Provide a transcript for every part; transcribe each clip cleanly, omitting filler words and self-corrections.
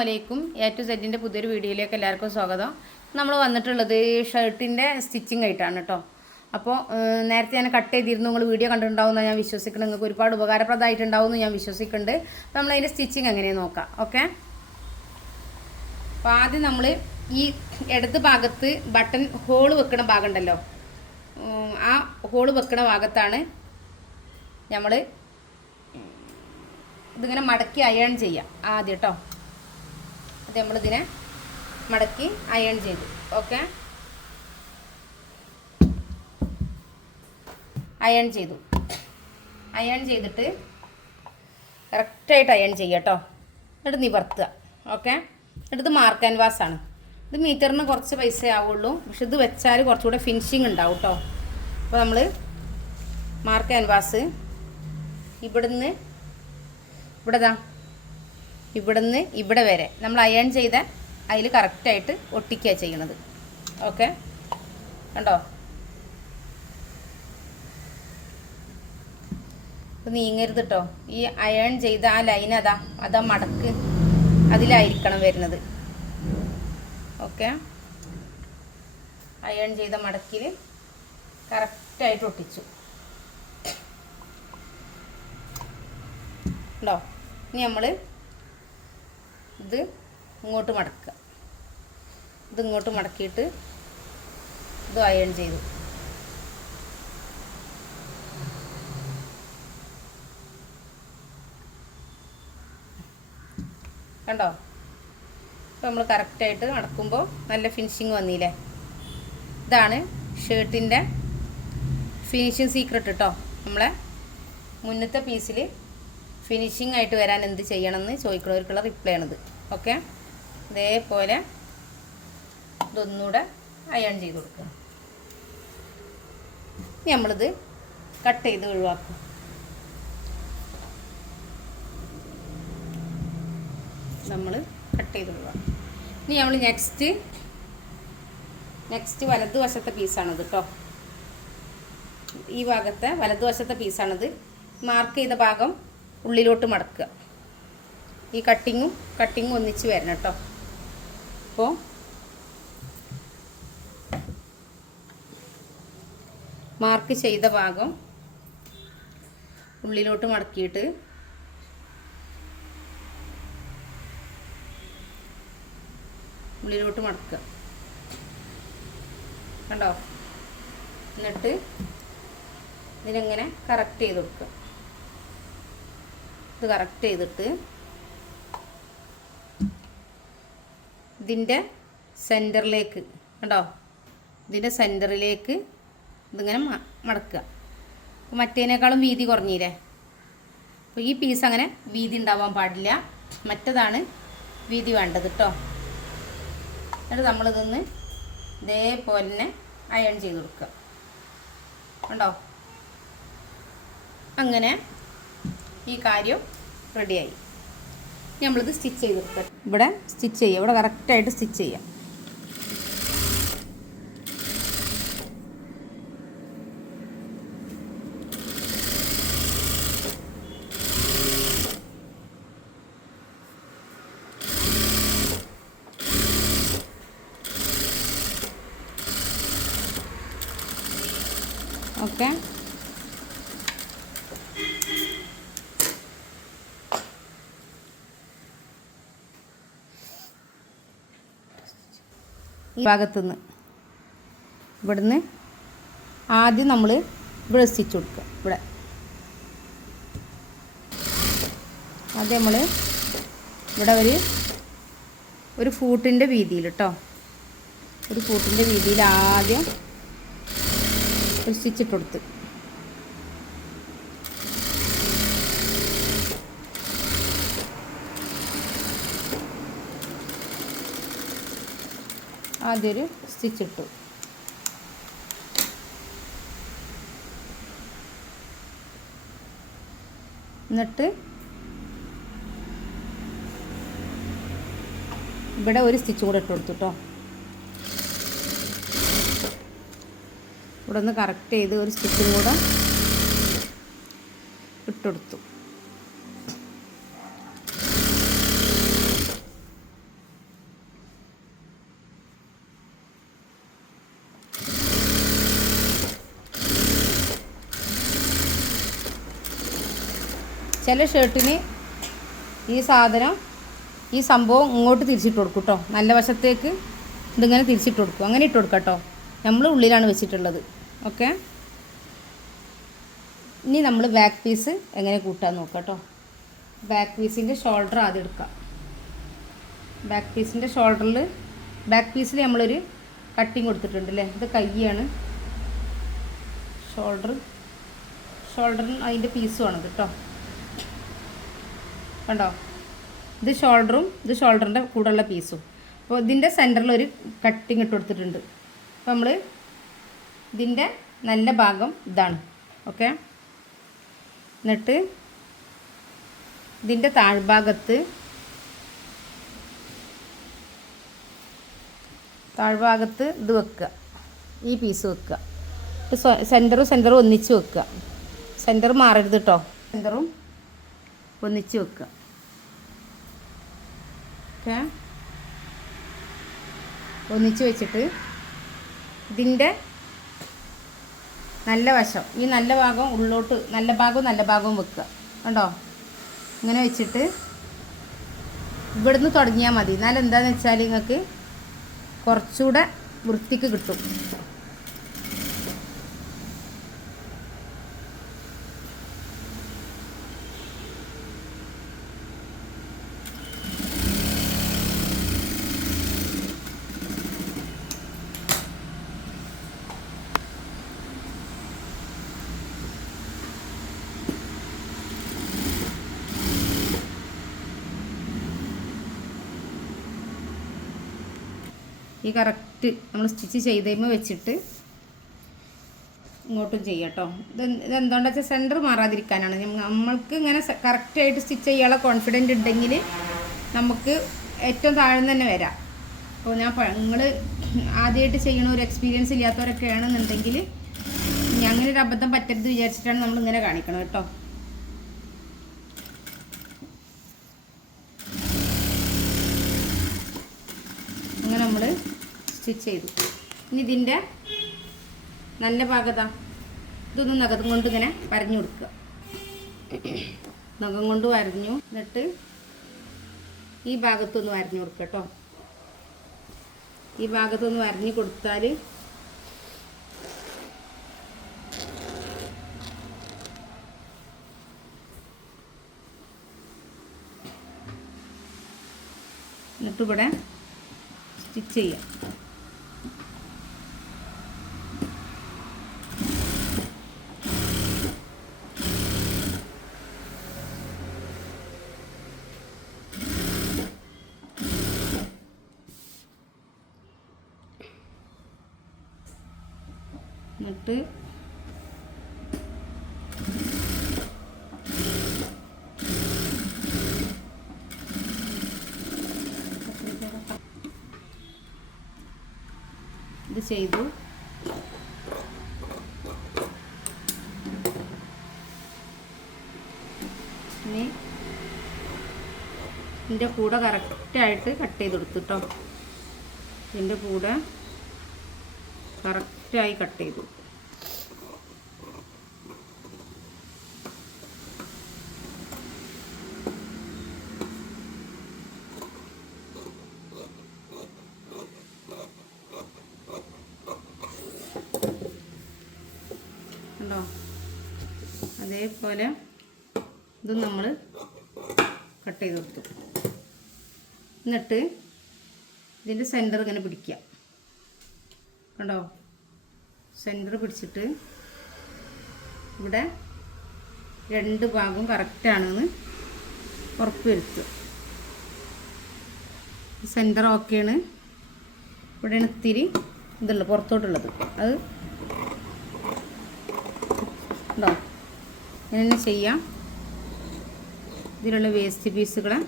അലൈക്കും A to സെറ്റിൻ്റെ പുതിയൊരു വീഡിയോയിലേക്ക് എല്ലാവർക്കും സ്വാഗതം. നമ്മൾ വന്നിട്ടുള്ളത് ഷർട്ടിൻ്റെ സ്റ്റിച്ചിങ് ആയിട്ടാണ് കേട്ടോ. അപ്പോൾ നേരത്തെ ഞാൻ കട്ട് ചെയ്തിരുന്നു, നിങ്ങൾ വീഡിയോ കണ്ടിട്ടുണ്ടാവുമെന്ന് ഞാൻ വിശ്വസിക്കുന്നത്. നിങ്ങൾക്ക് ഒരുപാട് ഉപകാരപ്രദമായിട്ടുണ്ടാവുമെന്ന് ഞാൻ വിശ്വസിക്കുന്നുണ്ട്. അപ്പോൾ നമ്മളതിൻ്റെ സ്റ്റിച്ചിങ് എങ്ങനെയാണ് നോക്കാം. ഓക്കെ, അപ്പോൾ ആദ്യം നമ്മൾ ഈ ഇടത് ഭാഗത്ത് ബട്ടൺ ഹോൾ വെക്കണ ഭാഗം ഉണ്ടല്ലോ, ആ ഹോൾ വെക്കണ ഭാഗത്താണ് നമ്മൾ ഇതിങ്ങനെ മടക്കി അയൺ ചെയ്യാം ആദ്യം കേട്ടോ. അത് നമ്മളിതിനെ മടക്കി അയൺ ചെയ്തു. ഓക്കെ, അയൺ ചെയ്തു. അയൺ ചെയ്തിട്ട് കറക്റ്റായിട്ട് അയൺ ചെയ്യുക കേട്ടോ. എന്നിട്ട് നിവർത്തുക. ഓക്കെ, എന്നിട്ട് മാർക്ക് ക്യാൻവാസാണ്. ഇത് മീറ്ററിന് കുറച്ച് പൈസ ആവുള്ളൂ, പക്ഷെ ഇത് വെച്ചാൽ കുറച്ചുകൂടെ ഫിനിഷിങ് ഉണ്ടാവും കേട്ടോ. അപ്പോൾ നമ്മൾ മാർക്ക് ക്യാൻവാസ് ഇവിടുന്ന് ഇവിടെ വരെ നമ്മൾ അയൺ ചെയ്ത അതിൽ കറക്റ്റായിട്ട് ഒട്ടിക്കുക ചെയ്യണത്. ഓക്കെ, കണ്ടോ? നീങ്ങരുത് കേട്ടോ. ഈ അയൺ ചെയ്ത ആ ലൈൻ അതാ മടക്ക് അതിലായിരിക്കണം വരുന്നത്. ഓക്കെ, അയൺ ചെയ്ത മടക്കിൽ കറക്റ്റായിട്ട് ഒട്ടിച്ചു ഉണ്ടോ. ഇനി നമ്മൾ ഇത് ഇങ്ങോട്ട് മടക്കുക. ഇത് ഇങ്ങോട്ട് മടക്കിയിട്ട് ഇത് അയൺ ചെയ്തു. കണ്ടോ? അപ്പോൾ നമ്മൾ കറക്റ്റായിട്ട് മടക്കുമ്പോൾ നല്ല ഫിനിഷിങ് വന്നില്ലേ. ഇതാണ് ഷർട്ടിൻ്റെ ഫിനിഷിങ് സീക്രട്ട് കേട്ടോ. നമ്മളെ മുന്നത്തെ പീസിൽ ഫിനിഷിംഗ് ആയിട്ട് വരാൻ എന്ത് ചെയ്യണമെന്ന് ചോദിക്കുന്നവർക്കുള്ള റിപ്ലൈ ആണിത്. ഓക്കെ, ഇതേപോലെ ഇതൊന്നുകൂടെ അയൺ ചെയ്ത് കൊടുക്കുക. ഇനി നമ്മളിത് കട്ട് ചെയ്ത് ഒഴിവാക്കും. നമ്മൾ കട്ട് ചെയ്ത് ഒഴിവാക്കും. ഇനി നമ്മൾ നെക്സ്റ്റ് വലതുവശത്തെ പീസാണിത് കേട്ടോ. ഈ ഭാഗത്തെ വലതുവശത്തെ പീസാണിത്. മാർക്ക് ചെയ്ത ഭാഗം ഉള്ളിലോട്ട് മടക്കുക. ഈ കട്ടിങ്ങും ഒന്നിച്ച് വരണം കേട്ടോ. അപ്പോൾ മാർക്ക് ചെയ്ത ഭാഗം ഉള്ളിലോട്ട് മടക്കിയിട്ട് ഉള്ളിലോട്ട് മടക്കുക. കണ്ടോ? എന്നിട്ട് ഇതിനെങ്ങനെ കറക്റ്റ് ചെയ്ത് കൊടുക്കുക. ഇത് കറക്റ്റ് ചെയ്തിട്ട് ഇതിൻ്റെ സെൻറ്ററിലേക്ക് കണ്ടോ, ഇതിൻ്റെ സെൻറ്ററിലേക്ക് ഇതിങ്ങനെ മടക്കുക. അപ്പോൾ മറ്റേനേക്കാളും വീതി കുറഞ്ഞില്ലേ. അപ്പോൾ ഈ പീസ് അങ്ങനെ വീതി ഉണ്ടാവാൻ പാടില്ല, മറ്റതാണ് വീതി വേണ്ടത് കേട്ടോ. എന്നിട്ട് നമ്മളിതൊന്ന് ഇതേപോലെ തന്നെ അയൺ ചെയ്ത് കൊടുക്കുക. കണ്ടോ? അങ്ങനെ ഈ കാര്യം റെഡിയായി. നമ്മളിത് സ്റ്റിച്ച് ചെയ്ത് കൊടുക്കാം. ഇവിടെ സ്റ്റിച്ച് ചെയ്യുക. ഇവിടെ കറക്റ്റായിട്ട് സ്റ്റിച്ച് ചെയ്യാം. ഓക്കെ, ഈ ഭാഗത്തുനിന്ന് ഇവിടുന്ന് ആദ്യം നമ്മൾ ഇവിടെ സ്റ്റിച്ച് കൊടുക്കുക. ഇവിടെ ആദ്യം നമ്മൾ ഇവിടെ ഒരു ഫൂട്ടിൻ്റെ വീതിയിൽ കേട്ടോ, ഒരു ഫൂട്ടിൻ്റെ വീതിയിൽ ആദ്യം ഒരു സ്റ്റിച്ച് ഇട്ട് കൊടുത്ത് ആദ്യം ഒരു സ്റ്റിച്ച് ഇട്ടു. എന്നിട്ട് ഇവിടെ ഒരു സ്റ്റിച്ച് കൂടെ ഇട്ട് കൊടുത്തു കേട്ടോ. ഇവിടെ ഒന്ന് കറക്റ്റ് ചെയ്ത് ഒരു സ്റ്റിച്ചും കൂടെ ഇട്ടുകൊടുത്തു. ചില ഷർട്ടിന് ഈ സാധനം ഈ സംഭവം ഇങ്ങോട്ട് തിരിച്ചിട്ട് കൊടുക്കും കേട്ടോ. നല്ല വശത്തേക്ക് ഇതിങ്ങനെ തിരിച്ചിട്ട് കൊടുക്കും. അങ്ങനെ ഇട്ട് കൊടുക്കാം കേട്ടോ. നമ്മൾ ഉള്ളിലാണ് വെച്ചിട്ടുള്ളത്. ഓക്കെ. ഇനി നമ്മൾ ബാക്ക് പീസ് എങ്ങനെ കൂട്ടാൻ നോക്കാം കേട്ടോ. ബാക്ക് പീസിൻ്റെ ഷോൾഡർ ആദ്യം എടുക്കാം. ബാക്ക് പീസിൻ്റെ ഷോൾഡറിൽ ബാക്ക് പീസിൽ നമ്മളൊരു കട്ടിങ് കൊടുത്തിട്ടുണ്ട് അല്ലേ. ഇത് കൈയാണ്. ഷോൾഡറിന് അതിൻ്റെ പീസുമാണത് കേട്ടോ. കണ്ടോ, ഇത് ഷോൾഡറും ഇത് ഷോൾഡറിൻ്റെ കൂടെയുള്ള പീസും. അപ്പോൾ ഇതിൻ്റെ സെൻറ്ററിൽ ഒരു കട്ടിങ് ഇട്ട് കൊടുത്തിട്ടുണ്ട്. അപ്പോൾ നമ്മൾ ഇതിൻ്റെ നല്ല ഭാഗം ഇതാണ്. ഓക്കെ. എന്നിട്ട് ഇതിൻ്റെ താഴ്ഭാഗത്ത് ഇത് വെക്കുക. ഈ പീസ് വെക്കുക. സെൻറ്ററും ഒന്നിച്ച് വെക്കുക. സെൻറ്റർ മാറരുത് കേട്ടോ. സെൻറ്ററും ഒന്നിച്ച് വെക്കുക. ഓക്കെ. ഒന്നിച്ച് വെച്ചിട്ട് ഇതിൻ്റെ നല്ല വശം, ഈ നല്ല ഭാഗം ഉള്ളോട്ട്, നല്ല ഭാഗവും വെക്കുക. കണ്ടോ, ഇങ്ങനെ വെച്ചിട്ട് ഇവിടുന്ന് തുടങ്ങിയാൽ മതി. എന്നാലും എന്താണെന്ന് വെച്ചാൽ നിങ്ങൾക്ക് കുറച്ചുകൂടെ വൃത്തിക്ക് കിട്ടും. ഈ കറക്റ്റ് നമ്മൾ സ്റ്റിച്ച് ചെയ്തതിന് വെച്ചിട്ട് ഇങ്ങോട്ടും ചെയ്യാം കേട്ടോ. ഇതെന്തുകൊണ്ടാ വെച്ചാൽ സെൻറ്റർ മാറാതിരിക്കാനാണ്. നമ്മൾക്ക് ഇങ്ങനെ കറക്റ്റായിട്ട് സ്റ്റിച്ച് ചെയ്യാനുള്ള കോൺഫിഡൻറ്റ് ഉണ്ടെങ്കിൽ നമുക്ക് ഏറ്റവും താഴ്ന്നു തന്നെ വരാം. അപ്പോൾ നിങ്ങൾ ആദ്യമായിട്ട് ചെയ്യണ ഒരു എക്സ്പീരിയൻസ് ഇല്ലാത്തവരൊക്കെ ആണെന്നുണ്ടെങ്കിൽ അങ്ങനെ ഒരു അബദ്ധം പറ്റരുത് വിചാരിച്ചിട്ടാണ് നമ്മളിങ്ങനെ കാണിക്കണം കേട്ടോ. അങ്ങനെ നമ്മൾ സ്റ്റിച്ച് ചെയ്തു. ഇനി ഇതിൻ്റെ നല്ല ഭാഗത്താ ഇതൊന്നും നഖം കൊണ്ട് ഇങ്ങനെ വരഞ്ഞു കൊടുക്കുക. നഖം കൊണ്ട് വരഞ്ഞു. എന്നിട്ട് ഈ ഭാഗത്തൊന്ന് വരഞ്ഞു കൊടുക്കുക കേട്ടോ. ഈ ഭാഗത്തൊന്ന് വരഞ്ഞു കൊടുത്താൽ എന്നിട്ട് ഇവിടെ സ്റ്റിച്ച് ചെയ്യാം. എന്നിട്ട് ഇത് ചെയ്തു. ഇനി ഇതിൻ്റെ കൂടെ കറക്റ്റായിട്ട് കട്ട് ചെയ്ത് കൊടുത്തു കേട്ടോ. ഇതിൻ്റെ കൂടെ കറക്റ്റായി കട്ട് ചെയ്തു. കണ്ടോ, അതേപോലെ ഇതും നമ്മൾ കട്ട് ചെയ്ത് കൊടുത്തു. എന്നിട്ട് ഇതിൻ്റെ സെൻറ്റർ ഇങ്ങനെ പിടിക്കുക. കണ്ടോ, സെൻറ്റർ പിടിച്ചിട്ട് ഇവിടെ രണ്ട് ഭാഗവും കറക്റ്റാണെന്ന് ഉറപ്പ് വരുത്തുക. സെൻറ്റർ ഓക്കെയാണ്. ഇവിടെയാണ് ഇത്തിരി ഇതുള്ളത് പുറത്തോട്ടുള്ളത്. അത് ഉണ്ടോ, ഇങ്ങനെ തന്നെ ചെയ്യാം. ഇതിലുള്ള വേസ്റ്റ് പീസുകളെ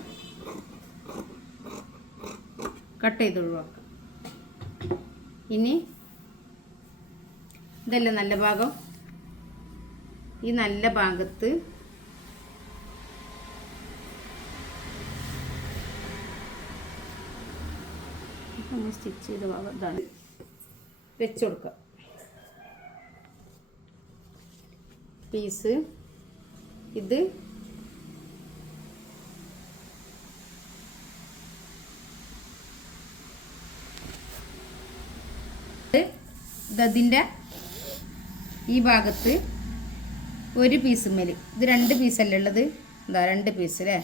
കട്ട് ചെയ്ത് ഒഴിവാക്കാം. ഇനി ഇതല്ല നല്ല ഭാഗം. ഈ നല്ല ഭാഗത്ത് നമ്മൾ സ്റ്റിച്ച് ചെയ്ത ഭാഗം ഇതാണ് വെച്ച് കൊടുക്കുക. പീസ് ഇത് ഇതിൻ്റെ ഈ ഭാഗത്ത് ഒരു പീസുമ്മൽ, ഇത് 2 പീസല്ലേ ഉള്ളത്, എന്താ 2 പീസ് അല്ലേ,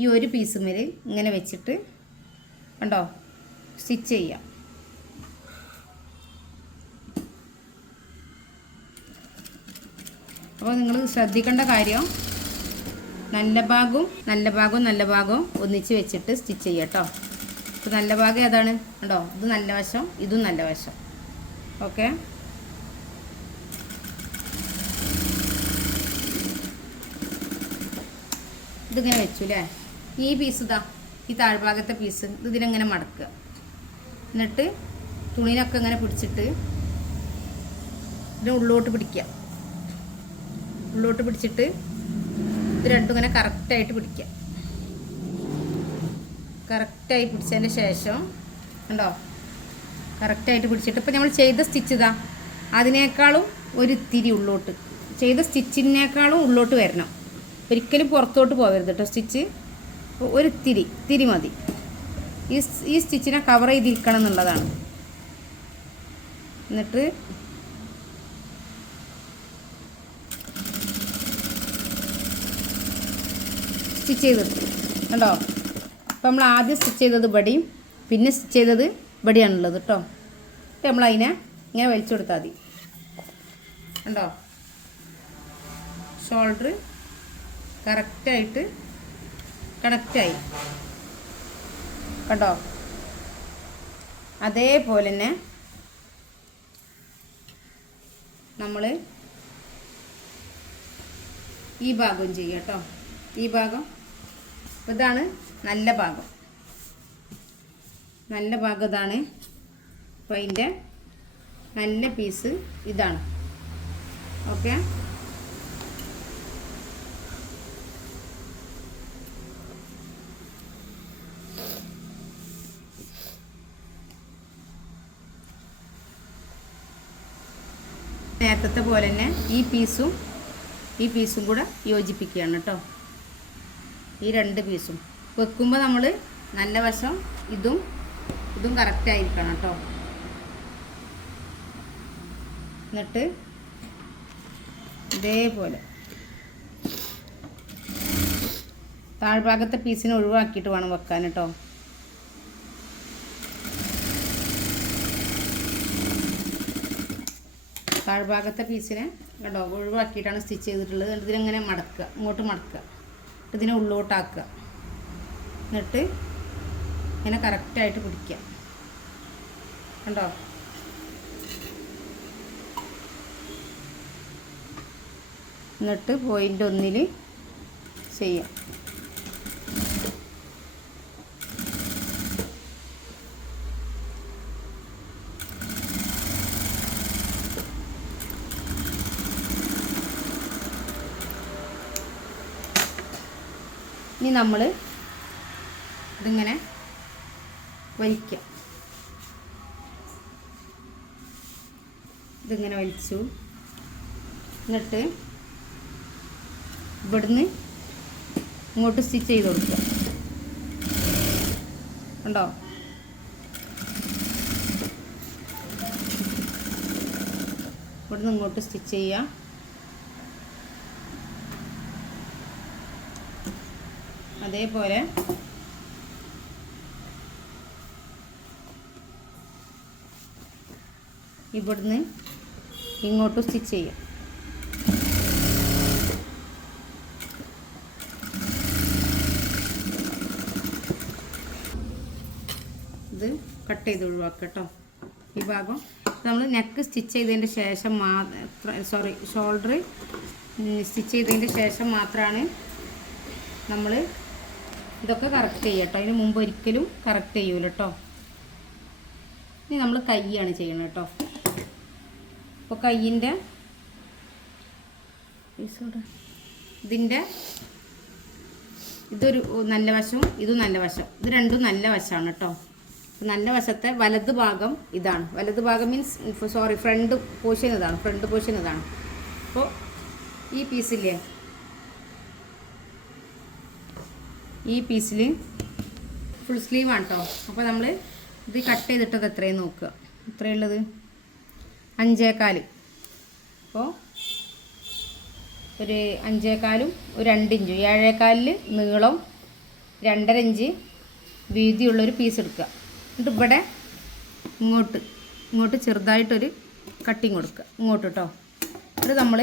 ഈ ഒരു പീസുമ്മൽ ഇങ്ങനെ വെച്ചിട്ട് കണ്ടോ സ്റ്റിച്ച് ചെയ്യാം. അപ്പോൾ നിങ്ങൾ ശ്രദ്ധിക്കേണ്ട കാര്യം നല്ല ഭാഗവും ഒന്നിച്ച് വെച്ചിട്ട് സ്റ്റിച്ച് ചെയ്യുക കേട്ടോ. ഇപ്പോൾ നല്ല ഭാഗം ഏതാണ് കണ്ടോ, ഇത് നല്ല വശം, ഇതും നല്ല വശം. ഓക്കെ, ഇതിങ്ങനെ വെച്ചു അല്ലേ. ഈ പീസ് ഇതാ, ഈ താഴ്ഭാഗത്തെ പീസ് ഇതിനെങ്ങനെ മടക്കുക, എന്നിട്ട് തുണിയിലൊക്കെ ഇങ്ങനെ പിടിച്ചിട്ട് ഇതിന് ഉള്ളോട്ട് പിടിച്ചിട്ട് ഇത് രണ്ടും ഇങ്ങനെ കറക്റ്റായിട്ട് പിടിക്കുക. കറക്റ്റായി പിടിച്ചതിൻ്റെ ശേഷം കണ്ടോ, കറക്റ്റായിട്ട് പിടിച്ചിട്ട് ഇപ്പോൾ നമ്മൾ ചെയ്ത സ്റ്റിച്ച് ഇതാ അതിനേക്കാളും ഒരു ഇത്തിരി ഉള്ളോട്ട്, ചെയ്ത സ്റ്റിച്ചിനേക്കാളും ഉള്ളോട്ട് വരണം. ഒരിക്കലും പുറത്തോട്ട് പോകരുത് കേട്ടോ സ്റ്റിച്ച്. ഒരു ഇത്തിരി മതി. ഈ സ്റ്റിച്ചിനെ കവർ ചെയ്തിരിക്കണം എന്നുള്ളതാണ്. എന്നിട്ട് സ്റ്റിച്ച് ചെയ്തെടുത്തു കണ്ടോ. അപ്പോൾ നമ്മൾ ആദ്യം സ്റ്റിച്ച് ചെയ്തത് ഇവിടെയും പിന്നെ സ്റ്റിച്ച് ചെയ്തത് ഇവിടെയാണുള്ളത് കേട്ടോ. എന്നിട്ട് നമ്മളതിനെ ഇങ്ങനെ വലിച്ചു കൊടുത്താൽ മതി കണ്ടോ. ഷോൾഡർ കറക്റ്റായിട്ട് കണക്റ്റായി കണ്ടോ. അതേപോലെ തന്നെ നമ്മൾ ഈ ഭാഗവും ചെയ്യാം കേട്ടോ. ഈ ഭാഗം ഇതാണ് നല്ല ഭാഗം ഇതാണ്. അപ്പോൾ അതിൻ്റെ നല്ല പീസ് ഇതാണ്. ഓക്കെ, നേരത്തെ പോലെ തന്നെ ഈ പീസും കൂടെ യോജിപ്പിക്കുകയാണ് കേട്ടോ. ഈ 2 പീസും വെക്കുമ്പോൾ നമ്മൾ നല്ല വശം ഇതും കറക്റ്റായിരിക്കണം കേട്ടോ. എന്നിട്ട് ഇതേപോലെ താഴ്ഭാഗത്തെ പീസിനെ ഒഴിവാക്കിയിട്ട് വേണം വെക്കാൻ കേട്ടോ. താഴ്ഭാഗത്തെ പീസിനെ കണ്ടോ ഒഴിവാക്കിയിട്ടാണ് സ്റ്റിച്ച് ചെയ്തിട്ടുള്ളത്. ഇതിനെങ്ങനെ മടക്കുക, ഇങ്ങോട്ട് മടക്കുക, ഇതിനെ ഉള്ളോട്ടാക്കുക, എന്നിട്ട് ഇങ്ങനെ കറക്റ്റായിട്ട് പിടിക്കുക കണ്ടോ. എന്നിട്ട് പോയിൻ്റ് 1 ചെയ്യാം. ഇനി നമ്മൾ ഇതിങ്ങനെ വലിക്കുക. ഇതിങ്ങനെ വലിച്ചു. എന്നിട്ട് ഇവിടുന്ന് ഇങ്ങോട്ട് സ്റ്റിച്ച് ചെയ്ത് കൊടുക്കുക കണ്ടോ. ഇവിടുന്ന് ഇങ്ങോട്ട് സ്റ്റിച്ച് ചെയ്യുക. അതേപോലെ ഇവിടുന്ന് ഇങ്ങോട്ട് സ്റ്റിച്ച് ചെയ്യാം. ഇത് കട്ട് ചെയ്ത് ഒഴിവാക്കുക കേട്ടോ. ഈ ഭാഗം നമ്മൾ നെക്ക് സ്റ്റിച്ച് ചെയ്തതിൻ്റെ ശേഷം ഷോൾഡർ സ്റ്റിച്ച് ചെയ്തതിൻ്റെ ശേഷം മാത്രമാണ് നമ്മൾ ഇതൊക്കെ കറക്റ്റ് ചെയ്യുക കേട്ടോ. അതിന് മുമ്പ് ഒരിക്കലും കറക്റ്റ് ചെയ്യൂല കേട്ടോ. ഇനി നമ്മൾ കൈയാണ് ചെയ്യണം കേട്ടോ. അപ്പോൾ കൈയിൻ്റെ ഇതൊരു നല്ല വശവും ഇതും നല്ല വശം, ഇത് രണ്ടും നല്ല വശമാണ് കേട്ടോ. നല്ല വശത്തെ വലത് ഭാഗം ഇതാണ്. വലത് ഭാഗം മീൻസ് ഫ്രണ്ട് പോർഷൻ ഇതാണ്. അപ്പോൾ ഈ പീസില്ലേ, ഈ പീസിൽ ഫുൾ സ്ലീവാണ് കേട്ടോ. അപ്പോൾ നമ്മൾ ഇത് കട്ട് ചെയ്തിട്ടത് എത്രയും നോക്കുക. എത്രയുള്ളത് 5.25. അപ്പോൾ ഒരു 5.25 ഒരു 2 ഇഞ്ച് 7.25 നീളം 2.5 ഇഞ്ച് വീതിയുള്ളൊരു പീസ് എടുക്കുക. എന്നിട്ട് ഇവിടെ ഇങ്ങോട്ട് ചെറുതായിട്ടൊരു കട്ടിങ് കൊടുക്കുക ഇങ്ങോട്ട് കേട്ടോ. എന്നിട്ട് നമ്മൾ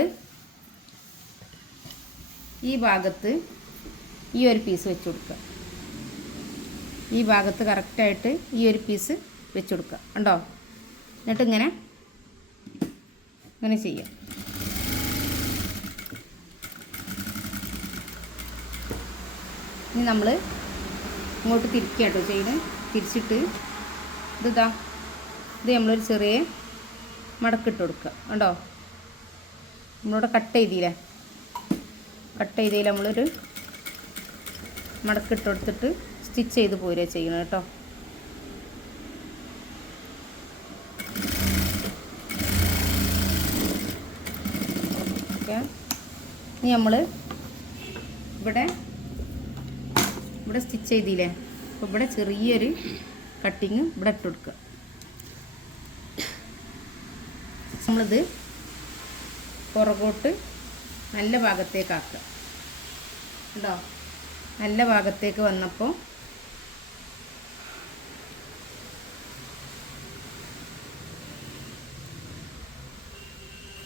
ഈ ഭാഗത്ത് ഈ ഒരു പീസ് വെച്ച് കൊടുക്കുക. ഈ ഭാഗത്ത് കറക്റ്റായിട്ട് ഈ ഒരു പീസ് വെച്ച് കൊടുക്കുക കണ്ടോ. എന്നിട്ട് ഇങ്ങനെ ചെയ്യാം. ഇനി നമ്മൾ ഇങ്ങോട്ട് തിരിക്കുക കേട്ടോ ചെയ്യുന്നത്. തിരിച്ചിട്ട് ഇത് നമ്മളൊരു ചെറിയ മടക്കിട്ട് കൊടുക്കുക കണ്ടോ. നമ്മളിവിടെ കട്ട് ചെയ്തില്ലേ, നമ്മളൊരു മടക്കിട്ട് കൊടുത്തിട്ട് സ്റ്റിച്ച് ചെയ്ത് പോരുക ചെയ്യണം കേട്ടോ. ഓക്കെ. ഇനി നമ്മൾ ഇവിടെ സ്റ്റിച്ച് ചെയ്തില്ലേ, അപ്പോൾ ഇവിടെ ചെറിയൊരു കട്ടിങ് ഇവിടെ ഇട്ട് കൊടുക്കുക. നമ്മളിത് പുറകോട്ട് നല്ല ഭാഗത്തേക്ക് ആക്കുക കേട്ടോ. നല്ല ഭാഗത്തേക്ക് വന്നപ്പോൾ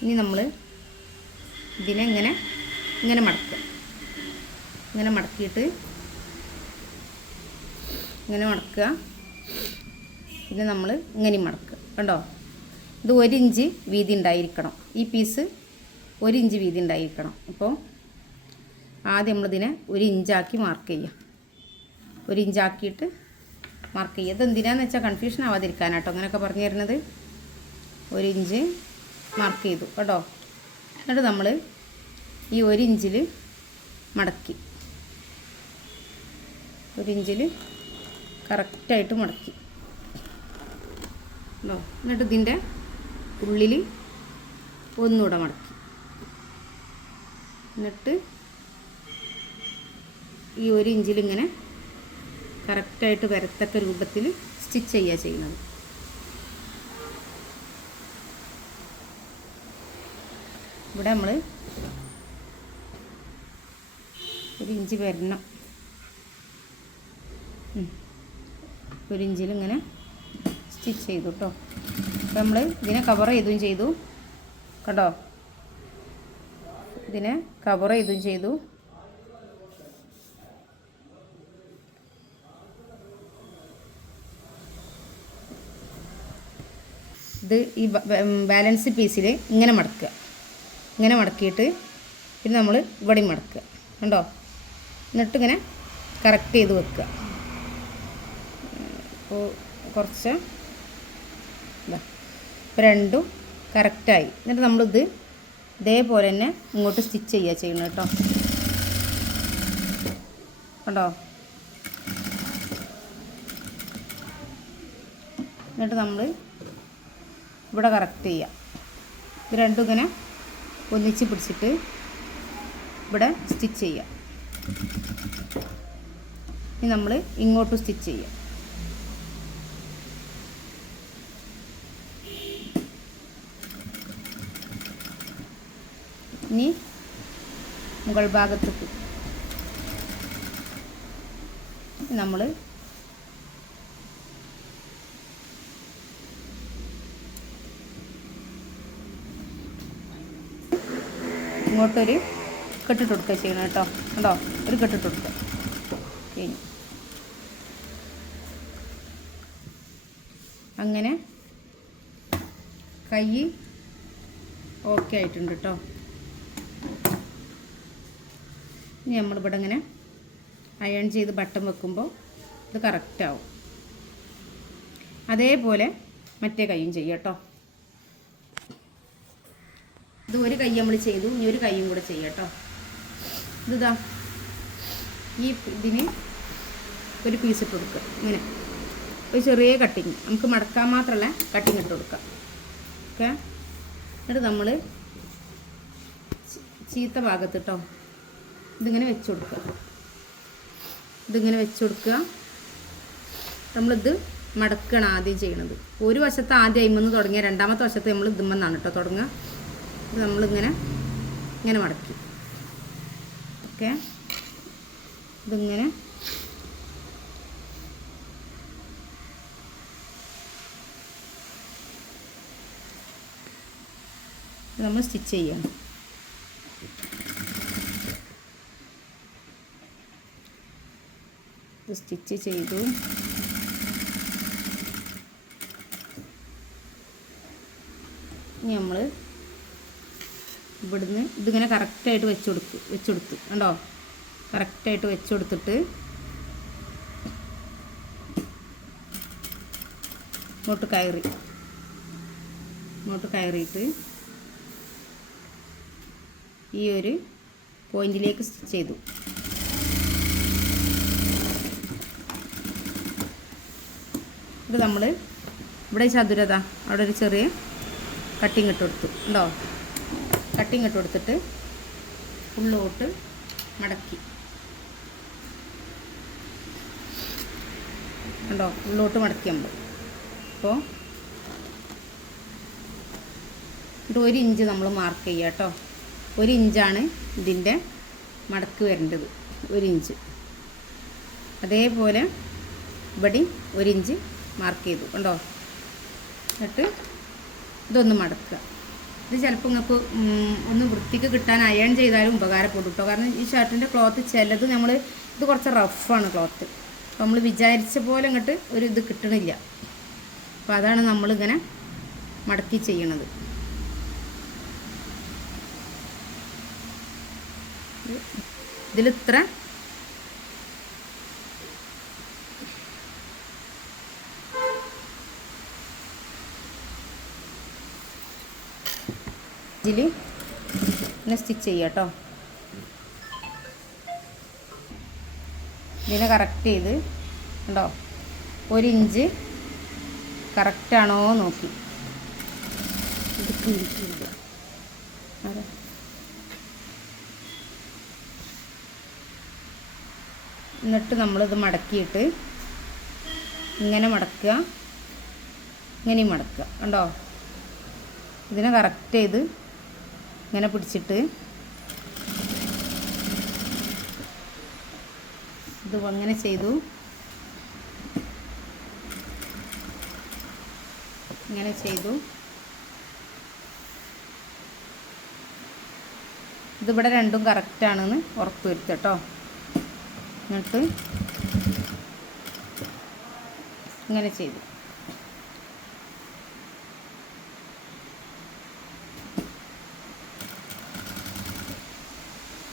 ഇനി നമ്മൾ ഇതിനെ ഇങ്ങനെ മടക്കുക. ഇങ്ങനെ മടക്കിയിട്ട് ഇങ്ങനെ മടക്കുക. പിന്നെ നമ്മൾ ഇങ്ങനെ മടക്കുക കണ്ടോ. ഇത് 1 ഇഞ്ച് വീതി ഉണ്ടായിരിക്കണം. ഈ പീസ് 1 ഇഞ്ച് വീതി ഉണ്ടായിരിക്കണം. അപ്പോൾ ആദ്യം നമ്മളിതിനെ 1 ഇഞ്ചാക്കി മാർക്ക് ചെയ്യുക. 1 ഇഞ്ചാക്കിയിട്ട് മാർക്ക് ചെയ്യുക. ഇതെന്തിനാന്ന് വെച്ചാൽ കൺഫ്യൂഷൻ ആവാതിരിക്കാനാട്ടോ അങ്ങനെയൊക്കെ പറഞ്ഞു തരുന്നത്. 1 ഇഞ്ച് മാർക്ക് ചെയ്തു കേട്ടോ. എന്നിട്ട് നമ്മൾ ഈ 1 ഇഞ്ചിൽ മടക്കി 1 ഇഞ്ചിൽ കറക്റ്റായിട്ട് മടക്കി കേട്ടോ. എന്നിട്ട് ഇതിൻ്റെ ഉള്ളിൽ ഒന്നുകൂടെ മടക്കി. എന്നിട്ട് ഈ 1 ഇഞ്ചിൽ ഇങ്ങനെ കറക്റ്റായിട്ട് വരത്തക്ക രൂപത്തിൽ സ്റ്റിച്ച് ചെയ്യുക ചെയ്യുന്നത്. ഇവിടെ നമ്മൾ 1 ഇഞ്ച് വരണം. 1 ഇഞ്ചിൽ ഇങ്ങനെ സ്റ്റിച്ച് ചെയ്തു കേട്ടോ. അപ്പോൾ നമ്മൾ ഇതിനെ കവർ ചെയ്തും ചെയ്തു കേട്ടോ. ഇതിനെ കവർ ചെയ്തും ചെയ്തു. ഇത് ഈ ബാലൻസ് പീസിൽ ഇങ്ങനെ മടക്കുക. ഇങ്ങനെ മടക്കിയിട്ട് പിന്നെ നമ്മൾ ഇവിടെ മടക്കുക കണ്ടോ. എന്നിട്ട് ഇങ്ങനെ കറക്റ്റ് ചെയ്ത് വെക്കുക. അപ്പോൾ കുറച്ച് ഇപ്പോൾ രണ്ടും കറക്റ്റായി. എന്നിട്ട് നമ്മളിത് ഇതേപോലെ തന്നെ ഇങ്ങോട്ട് സ്റ്റിച്ച് ചെയ്യുക ചെയ്യണം കേട്ടോ കണ്ടോ. എന്നിട്ട് നമ്മൾ ഇവിടെ കറക്റ്റ് ചെയ്യുക. ഇത് രണ്ടും ഇങ്ങനെ ഒന്നിച്ച് പിടിച്ചിട്ട് ഇവിടെ സ്റ്റിച്ച് ചെയ്യുക. ഇനി നമ്മൾ ഇങ്ങോട്ട് സ്റ്റിച്ച് ചെയ്യുക. ഇനി മുകൾ ഭാഗത്തേക്ക് നമ്മൾ ഇങ്ങോട്ടൊരു കെട്ടിട്ട് കൊടുക്കുക ചെയ്യണം കേട്ടോ കണ്ടോ. ഒരു കെട്ടിട്ട് കൊടുക്കുക കഴിഞ്ഞു. അങ്ങനെ കൈ ഓക്കെ ആയിട്ടുണ്ട് കേട്ടോ. ഇനി നമ്മളിവിടെ ഇങ്ങനെ അയൺ ചെയ്ത് ബട്ടൺ വെക്കുമ്പോൾ ഇത് കറക്റ്റാവും. അതേപോലെ മറ്റേ കൈയും ചെയ്യാം കേട്ടോ. ഇത് ഒരു കൈ നമ്മൾ ചെയ്തു, ഇനി ഒരു കൈയും കൂടെ ചെയ്യാം കേട്ടോ. ഇതാ ഇതിന് ഒരു പീസ് ഇട്ട് കൊടുക്കുക. ഇങ്ങനെ ഒരു ചെറിയ കട്ടിങ് നമുക്ക് മടക്കാൻ മാത്രമല്ല കട്ടിങ് ഇട്ട് കൊടുക്കാം. ഓക്കെ. എന്നിട്ട് നമ്മൾ ചീത്ത ഭാഗത്ത് കേട്ടോ ഇതിങ്ങനെ വെച്ച് കൊടുക്കുക. ഇതിങ്ങനെ വെച്ച് കൊടുക്കുക. നമ്മളിത് മടക്കണം ആദ്യം ചെയ്യണത്. ഒരു വശത്ത് ആദ്യം അയിമെന്ന് തുടങ്ങിയ രണ്ടാമത്തെ വശത്ത് നമ്മൾ ഇതുമെന്നാണ് കേട്ടോ തുടങ്ങുക. ഇത് നമ്മളിങ്ങനെ ഇങ്ങനെ മടക്കി. ഓക്കെ, ഇതിങ്ങനെ നമ്മൾ സ്റ്റിച്ച് ചെയ്യണം. ഇത് സ്റ്റിച്ച് ചെയ്തു. ഇനി നമ്മൾ ഇവിടുന്ന് ഇതിങ്ങനെ കറക്റ്റായിട്ട് വെച്ചുകൊടുത്തു കണ്ടോ. കറക്റ്റായിട്ട് വെച്ചുകൊടുത്തിട്ട് ഇങ്ങോട്ട് കയറിയിട്ട് ഈ ഒരു പോയിന്റിലേക്ക് സ്റ്റിച്ച് ചെയ്തു. ഇത് നമ്മൾ ഇവിടെ ചതുരത അവിടെ ഒരു ചെറിയ കട്ടിങ് ഇട്ട് കൊടുത്തു ഉണ്ടോ. കട്ടിങ് ഇട്ട് കൊടുത്തിട്ട് ഉള്ളോട്ട് മടക്കി ഉണ്ടോ. ഉള്ളോട്ട് മടക്കി നമ്മൾ അപ്പോൾ ഇത് 1 ഇഞ്ച് നമ്മൾ മാർക്ക് ചെയ്യുക കേട്ടോ. 1 ഇഞ്ചാണ് ഇതിൻ്റെ മടക്ക് വരേണ്ടത്, 1 ഇഞ്ച്. അതേപോലെ ഇവിടെ 1 ഇഞ്ച് മാർക്ക് ചെയ്തു കണ്ടോ. എന്നിട്ട് ഇതൊന്ന് മടക്കുക. ഇത് ചിലപ്പോൾ നിങ്ങൾക്ക് ഒന്ന് വൃത്തിക്ക് കിട്ടാൻ അയൺ ചെയ്താലും ഉപകാരപ്പെടും കേട്ടോ. കാരണം ഈ ഷർട്ടിൻ്റെ ക്ലോത്ത് ചിലത് നമ്മൾ ഇത് കുറച്ച് റഫാണ് ക്ലോത്ത്. അപ്പോൾ നമ്മൾ വിചാരിച്ച പോലെ ഇങ്ങോട്ട് ഒരു ഇത് കിട്ടണില്ല. അപ്പോൾ അതാണ് നമ്മളിങ്ങനെ മടക്കി ചെയ്യണത്. ഇതിലിത്ര ഇതിൽ ഇങ്ങനെ സ്റ്റിച്ച് ചെയ്യുക കേട്ടോ. ഇതിനെ കറക്റ്റ് ചെയ്ത് ഉണ്ടോ 1 ഇഞ്ച് കറക്റ്റാണോ നോക്കി. എന്നിട്ട് നമ്മളിത് മടക്കിയിട്ട് ഇങ്ങനെ മടക്കുക, ഇങ്ങനെയും മടക്കുക കണ്ടോ. ഇതിനെ കറക്റ്റ് ചെയ്ത് ഇങ്ങനെ പിടിച്ചിട്ട് ഇത് അങ്ങനെ ചെയ്തു. ഇങ്ങനെ ചെയ്തു. ഇതിവിടെ രണ്ടും കറക്റ്റാണെന്ന് ഉറപ്പ് വരുത്തുക കേട്ടോ. എന്നിട്ട് ഇങ്ങനെ ചെയ്തു.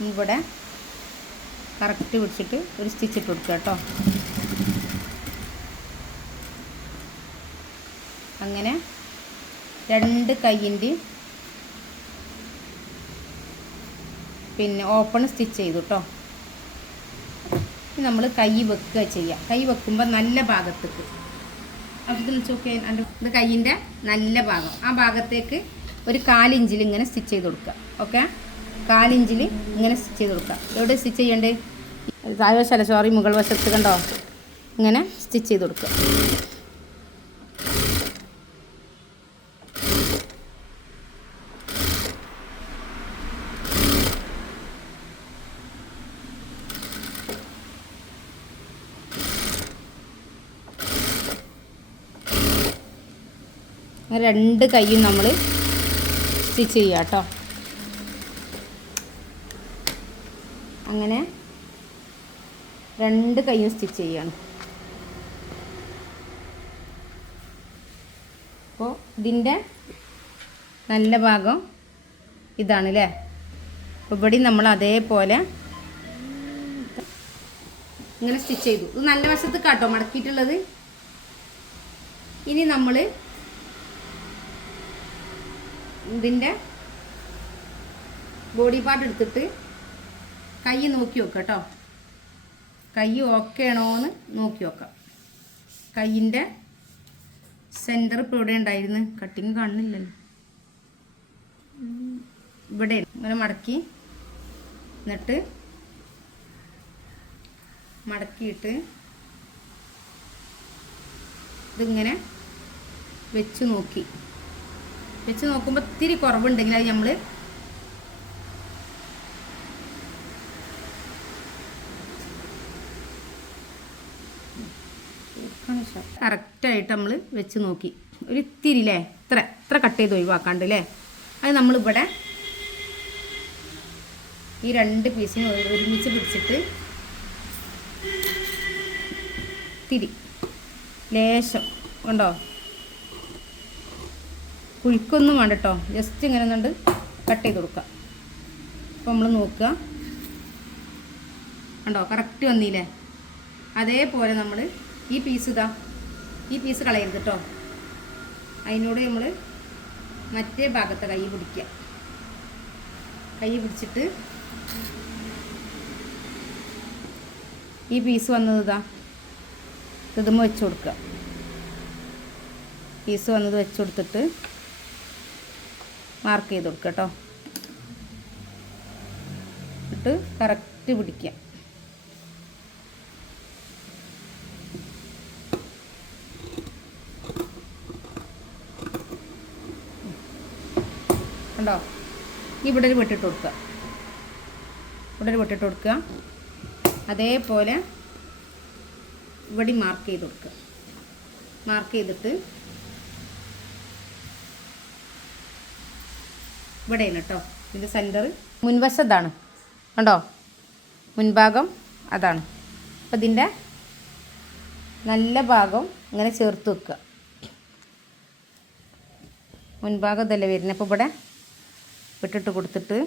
ഇവിടെ കറക്റ്റ് പിടിച്ചിട്ട് ഒരു സ്റ്റിച്ച് ഇട്ട് കൊടുക്കുക കേട്ടോ. അങ്ങനെ 2 കൈയിൻ്റെ പിന്നെ ഓപ്പൺ സ്റ്റിച്ച് ചെയ്തു കേട്ടോ. നമ്മൾ കൈ വെക്കുക ചെയ്യുക. കൈ വെക്കുമ്പോൾ നല്ല ഭാഗത്തേക്ക് അതിൽ ചോക്കെ ഇത് കൈയിൻ്റെ നല്ല ഭാഗം ആ ഭാഗത്തേക്ക് ഒരു 4 ഇഞ്ചിൽ ഇങ്ങനെ സ്റ്റിച്ച് ചെയ്ത് കൊടുക്കുക. ഓക്കെ, 4 ഇഞ്ചിൽ ഇങ്ങനെ സ്റ്റിച്ച് ചെയ്ത് കൊടുക്കുക. എവിടെ സ്റ്റിച്ച് ചെയ്യണ്ടേ? താഴെ വശമല്ല, സോറി, മുകൾ വശത്ത് കണ്ടോ. ഇങ്ങനെ സ്റ്റിച്ച് ചെയ്ത് കൊടുക്കുക. അങ്ങനെ 2 കൈയും നമ്മൾ സ്റ്റിച്ച് ചെയ്യുക കേട്ടോ. അങ്ങനെ 2 കൈയും സ്റ്റിച്ച് ചെയ്യാണ്. അപ്പോൾ ഇതിൻ്റെ നല്ല ഭാഗം ഇതാണ് അല്ലേ. അപ്പോൾ ഇവിടെ നമ്മൾ അതേപോലെ ഇങ്ങനെ സ്റ്റിച്ച് ചെയ്തു. ഇത് നല്ല വശത്ത് കാട്ടോ മടക്കിയിട്ടുള്ളത്. ഇനി നമ്മൾ ഇതിൻ്റെ ബോഡി പാർട്ട് എടുത്തിട്ട് കൈ നോക്കി വെക്കുക കേട്ടോ. കൈ ഓക്കെ ആണോയെന്ന് നോക്കി വെക്കാം. കൈയിൻ്റെ സെൻറ്റർ ഇപ്പോൾ ഇവിടെ ഉണ്ടായിരുന്നു, കട്ടിങ് കാണുന്നില്ലല്ലോ. ഇവിടെ ഇങ്ങനെ മടക്കി എന്നിട്ട് മടക്കിയിട്ട് ഇതിങ്ങനെ വെച്ച് നോക്കുമ്പോൾ ഇത്തിരി കുറവുണ്ടെങ്കിൽ അത് നമ്മൾ കറക്റ്റായിട്ട് നമ്മൾ വെച്ച് നോക്കി ഒരു ഇത്തിരി അല്ലേ ഇത്ര കട്ട് ചെയ്ത് ഒഴിവാക്കാണ്ട് അല്ലേ അത് നമ്മളിവിടെ ഈ 2 പീസിന് ഒരുമിച്ച് പിടിച്ചിട്ട് ഇത്തിരി ലേശം ഉണ്ടോ കുഴിക്കൊന്നും വേണ്ട കേട്ടോ ജസ്റ്റ് ഇങ്ങനെ ഒന്നുണ്ട് കട്ട് ചെയ്ത് കൊടുക്കുക അപ്പോൾ നമ്മൾ നോക്കുക ഉണ്ടോ കറക്റ്റ് വന്നില്ലേ അതേപോലെ നമ്മൾ ഈ പീസ് കളയരുത് കേട്ടോ അതിനോട് നമ്മൾ മറ്റേ ഭാഗത്തെ കൈ പിടിച്ചിട്ട് ഈ പീസ് വന്നത് ഇതുമ്മ വെച്ച് കൊടുക്കുക പീസ് വന്നത് വെച്ച് കൊടുത്തിട്ട് മാർക്ക് ചെയ്ത് കൊടുക്കുക കേട്ടോ എന്നിട്ട് കറക്റ്റ് പിടിക്കുക കണ്ടോ ഇവിടെ ഒരു വെട്ടിട്ട് കൊടുക്കുക അതേപോലെ ഇവിടെ മാർക്ക് ചെയ്ത് കൊടുക്കുക മാർക്ക് ചെയ്തിട്ട് ഇവിടെയാണ് കേട്ടോ ഇതിൻ്റെ സെൻറ്റർ മുൻവശം ഇതാണ് കണ്ടോ മുൻഭാഗം അതാണ് അപ്പം ഇതിൻ്റെ നല്ല ഭാഗം ഇങ്ങനെ ചേർത്ത് വെക്കുക മുൻഭാഗം ഇതല്ലേ വരുന്നത് അപ്പോൾ ഇവിടെ വിട്ടിട്ട് കൊടുത്തിട്ട്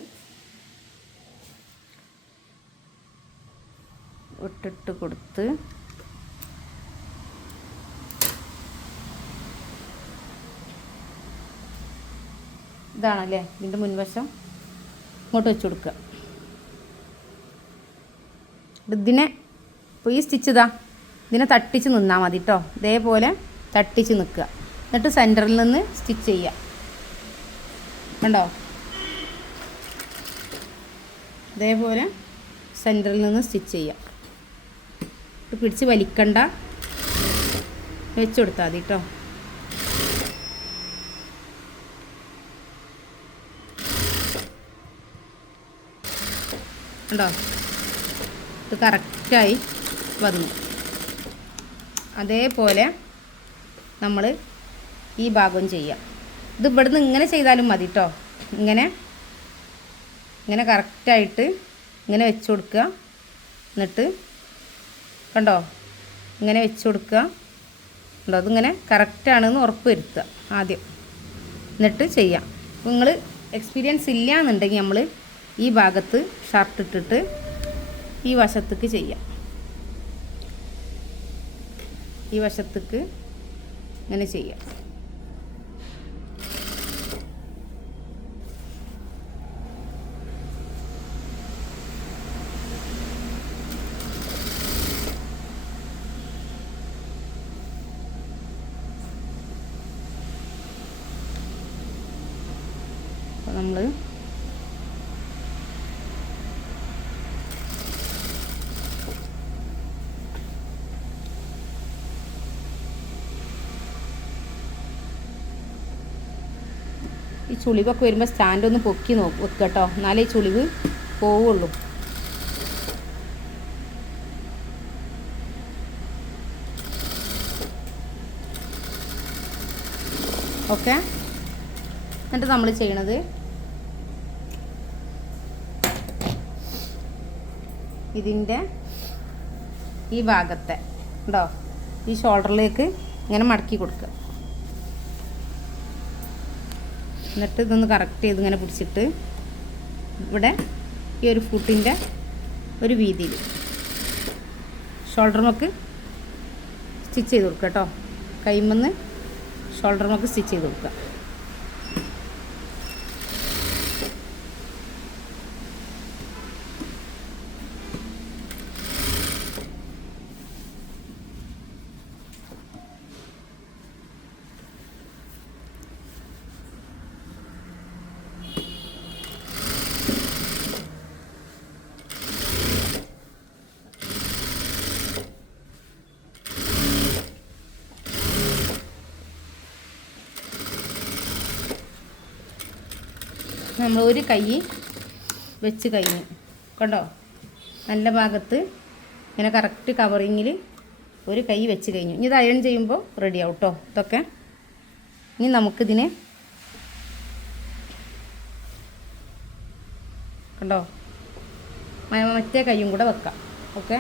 ഇതാണല്ലേ ഇതിൻ്റെ മുൻവശം ഇങ്ങോട്ട് വെച്ച് കൊടുക്കുക ഇതിനെ ഇപ്പോൾ ഈ സ്റ്റിച്ച് ഇതിനെ തട്ടിച്ച് നിന്നാൽ മതി കേട്ടോ ഇതേപോലെ തട്ടിച്ച് നിൽക്കുക എന്നിട്ട് സെൻറ്ററിൽ നിന്ന് സ്റ്റിച്ച് ചെയ്യുക കണ്ടോ ഇതേപോലെ സെൻറ്ററിൽ നിന്ന് സ്റ്റിച്ച് ചെയ്യുക പിടിച്ച് വലിക്കണ്ട വെച്ച് കൊടുത്താൽ മതി കേട്ടോ കണ്ടോ ഇത് കറക്റ്റായി വന്നു അതേപോലെ നമ്മൾ ഈ ഭാഗം ചെയ്യാം ഇത് ഇവിടുന്ന് ഇങ്ങനെ ചെയ്താലും മതി കേട്ടോ ഇങ്ങനെ കറക്റ്റായിട്ട് ഇങ്ങനെ വെച്ച് കൊടുക്കുക എന്നിട്ട് കണ്ടോ ഇങ്ങനെ വെച്ച് കൊടുക്കുക കണ്ടോ അതിങ്ങനെ കറക്റ്റാണെന്ന് ഉറപ്പ് വരുത്തുക ആദ്യം എന്നിട്ട് ചെയ്യാം നിങ്ങൾ എക്സ്പീരിയൻസ് ഇല്ല എന്നുണ്ടെങ്കിൽ നമ്മൾ ഈ ഭാഗത്ത് ഷർട്ട് ഇട്ടിട്ട് ഈ വശത്തേക്ക് ചെയ്യാം ഈ വശത്തേക്ക് ഇങ്ങനെ ചെയ്യാം അപ്പോൾ നമ്മൾ ഈ ചുളിവൊക്കെ വരുമ്പോൾ സ്റ്റാൻഡ് ഒന്ന് പൊക്കി വെക്കുക കേട്ടോ എന്നാലേ ഈ ചുളിവ് പോവുള്ളൂ ഓക്കെ എന്നിട്ട് നമ്മൾ ചെയ്യണത് ഇതിൻ്റെ ഈ ഭാഗത്തെ ഉണ്ടോ ഈ ഷോൾഡറിലേക്ക് ഇങ്ങനെ മടക്കി കൊടുക്കുക എന്നിട്ട് ഇതൊന്ന് കറക്റ്റ് ചെയ്ത് ഇങ്ങനെ പിടിച്ചിട്ട് ഇവിടെ ഈ ഒരു ഫുട്ടിൻ്റെ ഒരു വീതിയിൽ ഷോൾഡർ സ്റ്റിച്ച് ചെയ്ത് കൊടുക്കുക കേട്ടോ കൈമന്ന് ഷോൾഡർ സ്റ്റിച്ച് ചെയ്ത് കൊടുക്കുക നമ്മൾ ഒരു കൈ വെച്ച് കഴിഞ്ഞു കണ്ടോ. നല്ല ഭാഗത്ത് ഇങ്ങനെ കറക്റ്റ് കവറിങ്ങിൽ ഒരു കൈ വെച്ച് കഴിഞ്ഞു. ഇനി ഇത് അയൺ ചെയ്യുമ്പോൾ റെഡി ആവും കേട്ടോ ഇതൊക്കെ. ഇനി നമുക്കിതിനെ കണ്ടോ മറ്റേ കൈയും കൂടെ വെക്കാം. ഓക്കെ,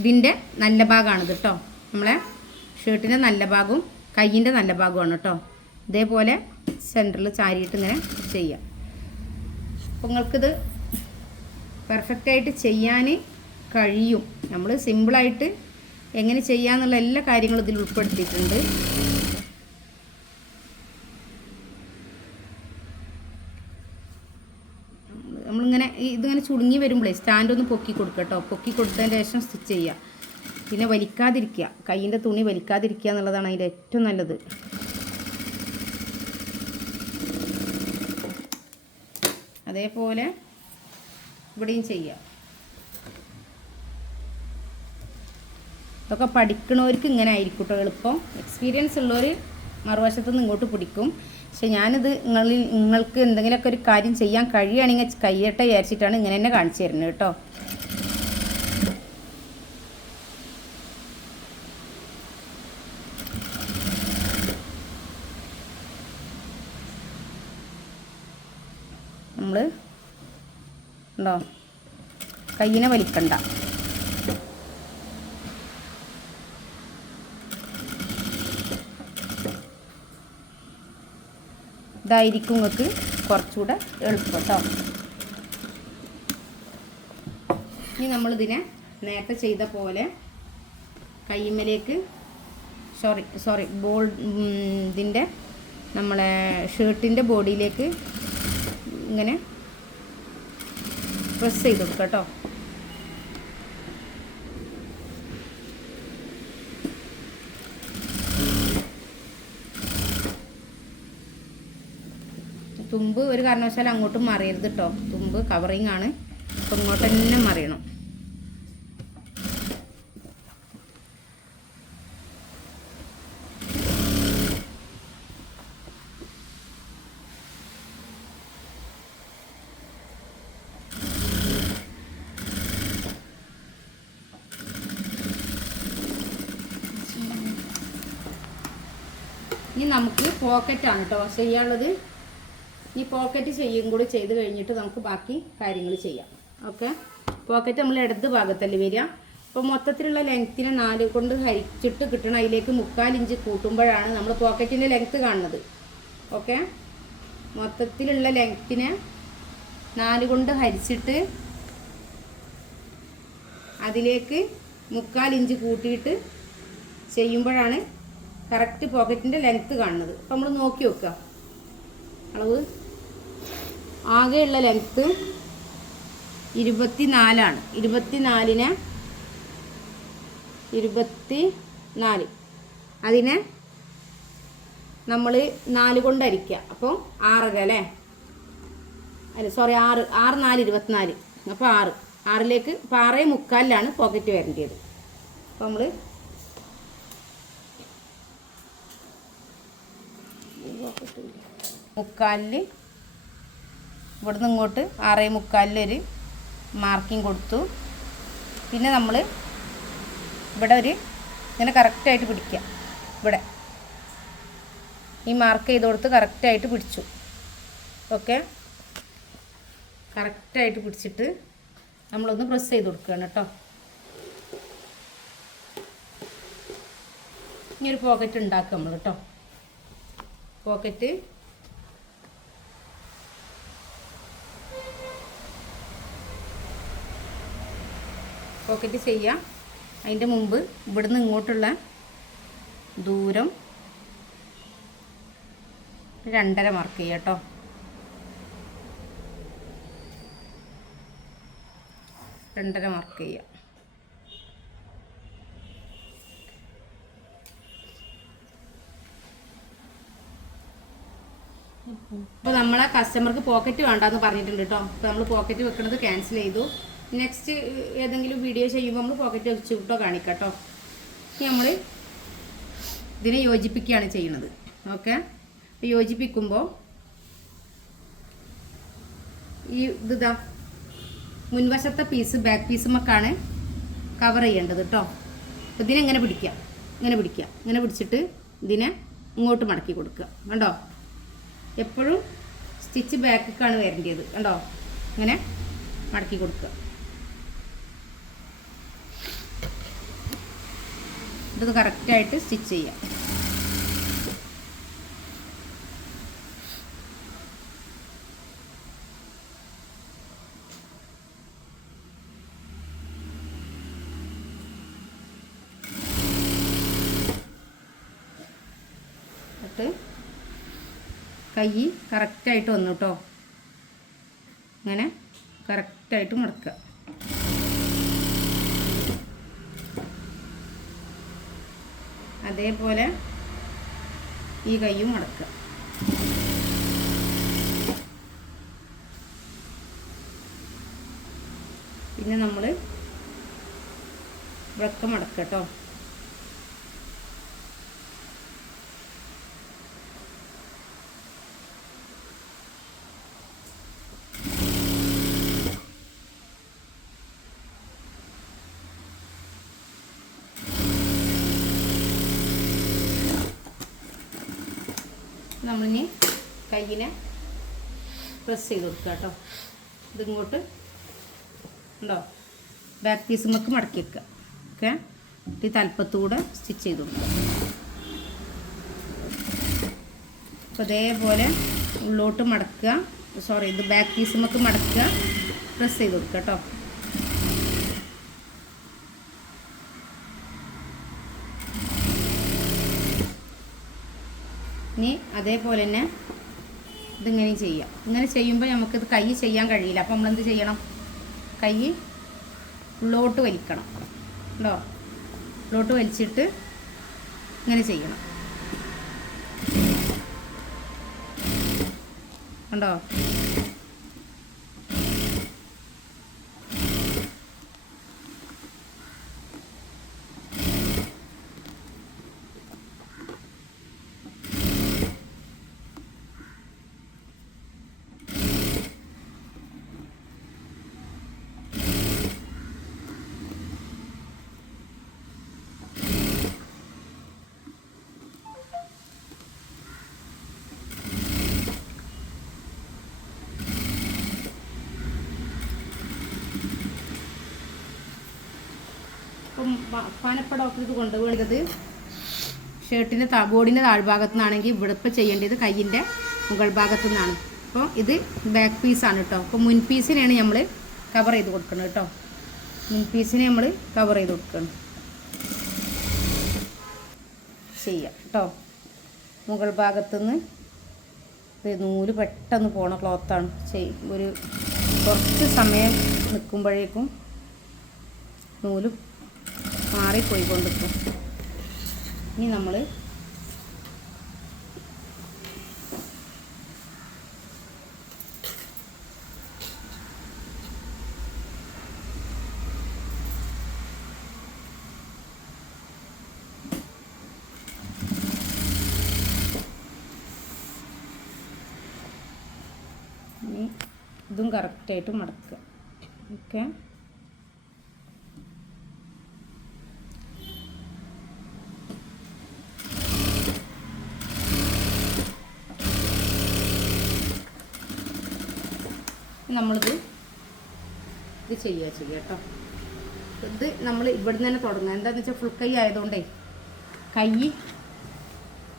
ഇതിൻ്റെ നല്ല ഭാഗമാണിത് കേട്ടോ. നമ്മളെ ഷർട്ടിൻ്റെ നല്ല ഭാഗവും കയ്യിൻ്റെ നല്ല ഭാഗമാണ് കേട്ടോ. ഇതേപോലെ സെൻറ്ററിൽ ചാരിയിട്ട് ഇങ്ങനെ ചെയ്യാം. അപ്പോൾ നിങ്ങൾക്കിത് പെർഫെക്റ്റായിട്ട് ചെയ്യാൻ കഴിയും. നമ്മൾ സിമ്പിളായിട്ട് എങ്ങനെ ചെയ്യാമെന്നുള്ള എല്ലാ കാര്യങ്ങളും ഇതിൽ ഉൾപ്പെടുത്തിയിട്ടുണ്ട്. നമ്മളിങ്ങനെ ഇതിങ്ങനെ ചുളുങ്ങി വരുമ്പോഴേ സ്റ്റാൻഡൊന്ന് പൊക്കി കൊടുക്കുക കേട്ടോ. പൊക്കി കൊടുത്തതിന് ശേഷം സ്റ്റിച്ച് ചെയ്യുക. പിന്നെ വലിക്കാതിരിക്കുക, കയ്യിൻ്റെ തുണി വലിക്കാതിരിക്കുക എന്നുള്ളതാണ് അതിൻ്റെ ഏറ്റവും നല്ലത്. അതേപോലെ ഇവിടെയും ചെയ്യുക. ഇതൊക്കെ പഠിക്കണവർക്ക് ഇങ്ങനെ ആയിരിക്കും കേട്ടോ എളുപ്പം. എക്സ്പീരിയൻസ് ഉള്ളവർ മറുവശത്തുനിന്ന് ഇങ്ങോട്ട് പിടിക്കും. പക്ഷെ ഞാനിത് നിങ്ങൾക്ക് എന്തെങ്കിലുമൊക്കെ ഒരു കാര്യം ചെയ്യാൻ കഴിയുകയാണെങ്കിൽ കഴിയട്ടെ വിചാരിച്ചിട്ടാണ് ഇങ്ങനെ തന്നെ കാണിച്ചു തരുന്നത് കേട്ടോ. നമ്മൾ ഉണ്ടോ കയ്യിനെ വലിക്കണ്ട. ഇതായിരിക്കും നിങ്ങൾക്ക് കുറച്ചുകൂടെ എളുപ്പം കേട്ടോ. ഇനി നമ്മളിതിനെ നേരത്തെ ചെയ്ത പോലെ കയ്യുമ്മലേക്ക് ഇതിൻ്റെ നമ്മളെ ഷർട്ടിൻ്റെ ബോഡിയിലേക്ക് ഇങ്ങനെ പ്രസ് ചെയ്ത് കൊടുക്കുക കേട്ടോ. തുമ്പ് ഒരു കാരണവശാലും അങ്ങോട്ടും മറിയരുത് കേട്ടോ. തുമ്പ് കവറിങ് ആണ്, അപ്പം ഇങ്ങോട്ട് തന്നെ മറിയണം. ഇനി നമുക്ക് പോക്കറ്റാണ് കേട്ടോ ചെയ്യാനുള്ളത്. ഈ പോക്കറ്റ് കൂടി ചെയ്ത് കഴിഞ്ഞിട്ട് നമുക്ക് ബാക്കി കാര്യങ്ങൾ ചെയ്യാം. ഓക്കെ, പോക്കറ്റ് നമ്മൾ ഇടത് ഭാഗത്തല്ലേ വരിക. അപ്പോൾ മൊത്തത്തിലുള്ള ലെങ്ത്തിനെ 4 കൊണ്ട് ഹരിച്ചിട്ട് കിട്ടണം. അതിലേക്ക് 3/4 ഇഞ്ച് കൂട്ടുമ്പോഴാണ് നമ്മൾ പോക്കറ്റിൻ്റെ ലെങ്ത്ത് കാണുന്നത്. ഓക്കെ, മൊത്തത്തിലുള്ള ലെങ്ത്തിനെ 4 കൊണ്ട് ഹരിച്ചിട്ട് അതിലേക്ക് 3/4 ഇഞ്ച് കൂട്ടിയിട്ട് ചെയ്യുമ്പോഴാണ് കറക്റ്റ് പോക്കറ്റിൻ്റെ ലെങ്ത്ത് കാണുന്നത്. അപ്പോൾ നമ്മൾ നോക്കി വെക്കുക. അളവ് ആകെയുള്ള ലെങ്ത്ത് 24ആണ്. 24 അതിനെ നമ്മൾ 4 കൊണ്ട് ഹരിക്കുക. അപ്പോൾ 6 അല്ലേ, അല്ല സോറി 6 4 24. അപ്പോൾ 6ലേക്ക് 6.75 പോക്കറ്റ് വരേണ്ടത്. അപ്പോൾ നമ്മൾ മുക്കാലിൽ ഇവിടുന്ന് ഇങ്ങോട്ട് 6.75 ഒരു മാർക്കിങ് കൊടുത്തു. പിന്നെ നമ്മൾ ഇവിടെ ഒരു ഇങ്ങനെ കറക്റ്റായിട്ട് പിടിക്കുക. ഇവിടെ ഈ മാർക്ക് ചെയ്ത് കൊടുത്ത് കറക്റ്റായിട്ട് പിടിച്ചു. ഓക്കെ, കറക്റ്റായിട്ട് പിടിച്ചിട്ട് നമ്മളൊന്ന് പ്രസ് ചെയ്ത് കൊടുക്കുകയാണ് കേട്ടോ. ഇനി ഒരു പോക്കറ്റ് ഉണ്ടാക്കുക നമ്മൾ കേട്ടോ. പോക്കറ്റ് ചെയ്യാം. അതിൻ്റെ മുമ്പ് ഇവിടുന്ന് ഇങ്ങോട്ടുള്ള ദൂരം 2.5 മാർക്ക് ചെയ്യാം കേട്ടോ. 2.5 മാർക്ക് ചെയ്യാം. അപ്പോൾ നമ്മളെ കസ്റ്റമർക്ക് പോക്കറ്റ് വേണ്ടെന്ന് പറഞ്ഞിട്ടുണ്ട് കേട്ടോ. അപ്പോൾ നമ്മൾ പോക്കറ്റ് വെക്കുന്നത് ക്യാൻസൽ ചെയ്തു. നെക്സ്റ്റ് ഏതെങ്കിലും വീഡിയോ ചെയ്യുമ്പോൾ നമ്മൾ പോക്കറ്റ് വെച്ച് വിട്ടോ കാണിക്കാം കേട്ടോ. ഇനി നമ്മൾ ഇതിനെ യോജിപ്പിക്കുകയാണ് ചെയ്യുന്നത്. ഓക്കെ, അപ്പോൾ യോജിപ്പിക്കുമ്പോൾ ഈ ഇതാ മുൻവശത്തെ പീസ് ബാക്ക് പീസുമൊക്കെയാണ് കവർ ചെയ്യേണ്ടത് കേട്ടോ. അപ്പോൾ ഇതിനെങ്ങനെ പിടിക്കുക, ഇങ്ങനെ പിടിച്ചിട്ട് ഇതിനെ ഇങ്ങോട്ട് മടക്കി കൊടുക്കുക. കണ്ടോ, എപ്പോഴും സ്റ്റിച്ച് ബാക്കിലേക്കാണ് വരേണ്ടത്. കണ്ടോ, ഇങ്ങനെ മടക്കി കൊടുക്കുക. ഇത് കറക്റ്റായിട്ട് സ്റ്റിച്ച് ചെയ്യാം. കൈ കറക്റ്റായിട്ട് വന്നു കേട്ടോ. ഇങ്ങനെ കറക്റ്റായിട്ട് മടക്കുക. അതേപോലെ ഈ കൈയും മടക്കുക. പിന്നെ നമ്മൾ ഇവിടൊക്കെ മടക്കുക കേട്ടോ. നമ്മളിനി കയ്യിനെ പ്രസ് ചെയ്ത് കൊടുക്കുക കേട്ടോ. ഇതിങ്ങോട്ട് ഉണ്ടോ, ബാക്ക് പീസുമൊക്കെ മടക്കി വെക്കുക. ഓക്കെ, ഈ തലപ്പത്തൂടെ സ്റ്റിച്ച് ചെയ്ത് കൊടുക്കുക. അപ്പോൾ അതേപോലെ ഉള്ളോട്ട് മടക്കുക, ഇത് ബാക്ക് പീസുമൊക്കെ മടക്കുക, പ്രസ് ചെയ്ത് കൊടുക്കുക കേട്ടോ. ഇനി അതേപോലെ തന്നെ ഇതിങ്ങനെ ചെയ്യാം. ഇങ്ങനെ ചെയ്യുമ്പോൾ നമുക്കിത് കൈ ചെയ്യാൻ കഴിയില്ല. അപ്പോൾ നമ്മളെന്ത് ചെയ്യണം, കൈ ഉള്ളോട്ട് വലിക്കണം. ഉണ്ടോ, ഉള്ളോട്ട് വലിച്ചിട്ട് ഇങ്ങനെ ചെയ്യണം. ഉണ്ടോ, ഇപ്പം പാനപ്പട ഓഫ് ഇത് കൊണ്ടുപോകേണ്ടത് ഷർട്ടിൻ്റെ ബോഡിൻ്റെ താഴ്ഭാഗത്തു നിന്നാണെങ്കിൽ ഇവിടെ ഇപ്പോൾ ചെയ്യേണ്ടത് കയ്യിൻ്റെ മുകൾ ഭാഗത്തു നിന്നാണ്. അപ്പോൾ ഇത് ബാക്ക് പീസാണ് കേട്ടോ. അപ്പോൾ മുൻ പീസിനെയാണ് നമ്മൾ കവർ ചെയ്ത് കൊടുക്കണം കേട്ടോ. മുൻ പീസിനെ നമ്മൾ കവർ ചെയ്ത് കൊടുക്കണം ചെയ്യാം കേട്ടോ. മുകൾ ഭാഗത്തുനിന്ന് ഇത് നൂല് പെട്ടെന്ന് പോണ ക്ലോത്താണ്. ഒരു കുറച്ച് സമയം നിൽക്കുമ്പോഴേക്കും നൂല് മാറിപ്പോയിക്കൊണ്ടിരിക്കും. ഇനി നമ്മൾ ഇതും കറക്റ്റായിട്ട് മടക്കുക. ഓക്കെ, നമ്മളിത് ചെയ്യുക കേട്ടോ. ഇത് നമ്മൾ ഇവിടെ തന്നെ തുടങ്ങുക. എന്താണെന്ന് വെച്ചാൽ ഫുൾ കൈ ആയതുകൊണ്ടേ കൈ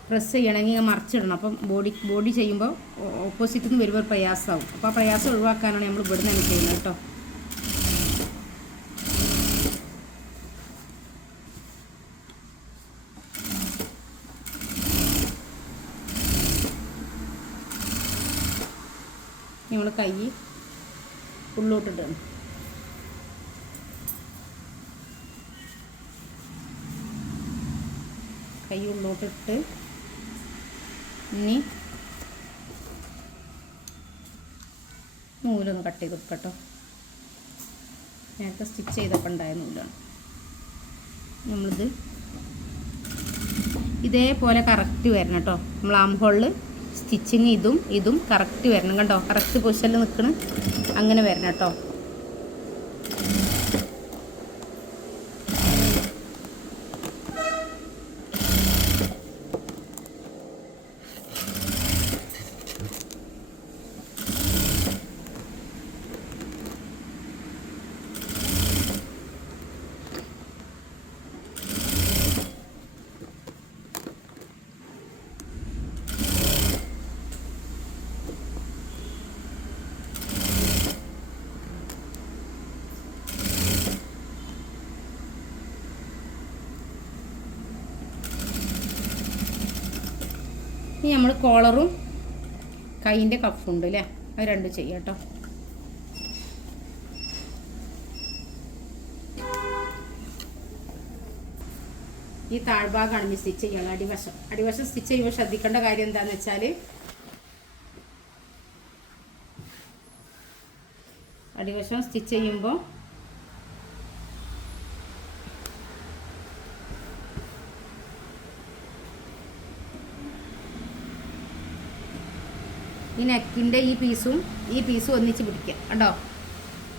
പ്രസ് ചെയ്യണമെങ്കിൽ മറിച്ചിടണം. അപ്പം ബോഡി ചെയ്യുമ്പോൾ ഓപ്പോസിറ്റിൽ നിന്ന് വരുമ്പോൾ ഒരു പ്രയാസമാവും. അപ്പോൾ ആ പ്രയാസം ഒഴിവാക്കാനാണ് നമ്മൾ ഇവിടെ തന്നെ ചെയ്യുന്നത് കേട്ടോ. നമ്മൾ കൈ ഉള്ളോട്ടിടണം. കൈ ഉള്ളോട്ടിട്ട് ഇനി നൂലൊന്ന് കട്ട് ചെയ്ത് വെക്കട്ടോ. നേരത്തെ സ്റ്റിച്ച് ചെയ്തപ്പോൾ ഉണ്ടായ നൂലാണ്. നമ്മളിത് ഇതേപോലെ കറക്റ്റ് വരണം കേട്ടോ. നമ്മൾ ആം ഹോളിൽ സ്റ്റിച്ചിങ് ഇതും കറക്റ്റ് വരണം. കണ്ടോ, കറക്റ്റ് പൊസിഷനിൽ നിൽക്കണം. അങ്ങനെ വരണം കേട്ടോ. ഇനി നമ്മൾ കോളറും കൈയിൻ്റെ കഫുണ്ട് അല്ലേ, അത് രണ്ടും ചെയ്യാം കേട്ടോ. ഈ താഴ്ഭാഗമാണ് ഇനി സ്റ്റിച്ച് ചെയ്യണം. അടിവശം സ്റ്റിച്ച് ചെയ്യുമ്പോൾ ശ്രദ്ധിക്കേണ്ട കാര്യം എന്താണെന്ന് വെച്ചാൽ അടിവശം സ്റ്റിച്ച് ചെയ്യുമ്പോൾ ഈ നെക്കിൻ്റെ ഈ പീസും ഒന്നിച്ച് പിടിക്കുക കേട്ടോ.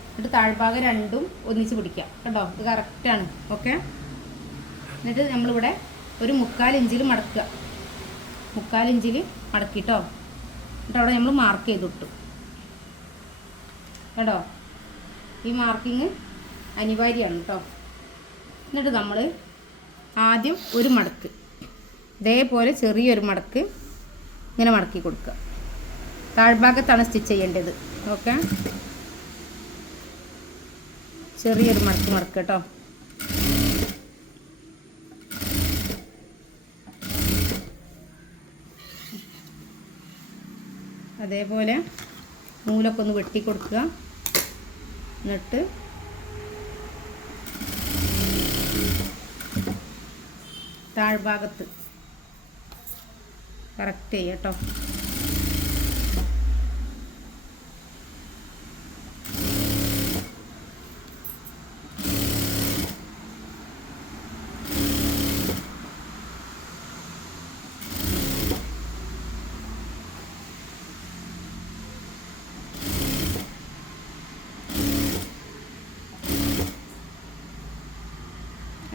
എന്നിട്ട് താഴ്ഭാഗം രണ്ടും ഒന്നിച്ച് പിടിക്കുക കേട്ടോ. ഇത് കറക്റ്റാണ്. ഓക്കെ. എന്നിട്ട് നമ്മളിവിടെ ഒരു 3/4 ഇഞ്ചിൽ മടക്കുക. 3/4 ഇഞ്ചിൽ മടക്കിട്ടോ. എന്നിട്ട് അവിടെ നമ്മൾ മാർക്ക് ചെയ്തിട്ടു കേട്ടോ. ഈ മാർക്കിങ് അനിവാര്യമാണ് കേട്ടോ. എന്നിട്ട് നമ്മൾ ആദ്യം ഒരു മടക്ക് ഇതേപോലെ ചെറിയൊരു മടക്ക് ഇങ്ങനെ മടക്കി കൊടുക്കുക. താഴ്ഭാഗത്താണ് സ്റ്റിച്ച് ചെയ്യേണ്ടത്. ഓക്കെ. ചെറിയൊരു മടക്ക് കേട്ടോ. അതേപോലെ നൂലൊക്കെ ഒന്ന് വെട്ടി കൊടുക്കുക. എന്നിട്ട് താഴ്ഭാഗത്ത് കറക്റ്റ് ചെയ്യുക കേട്ടോ.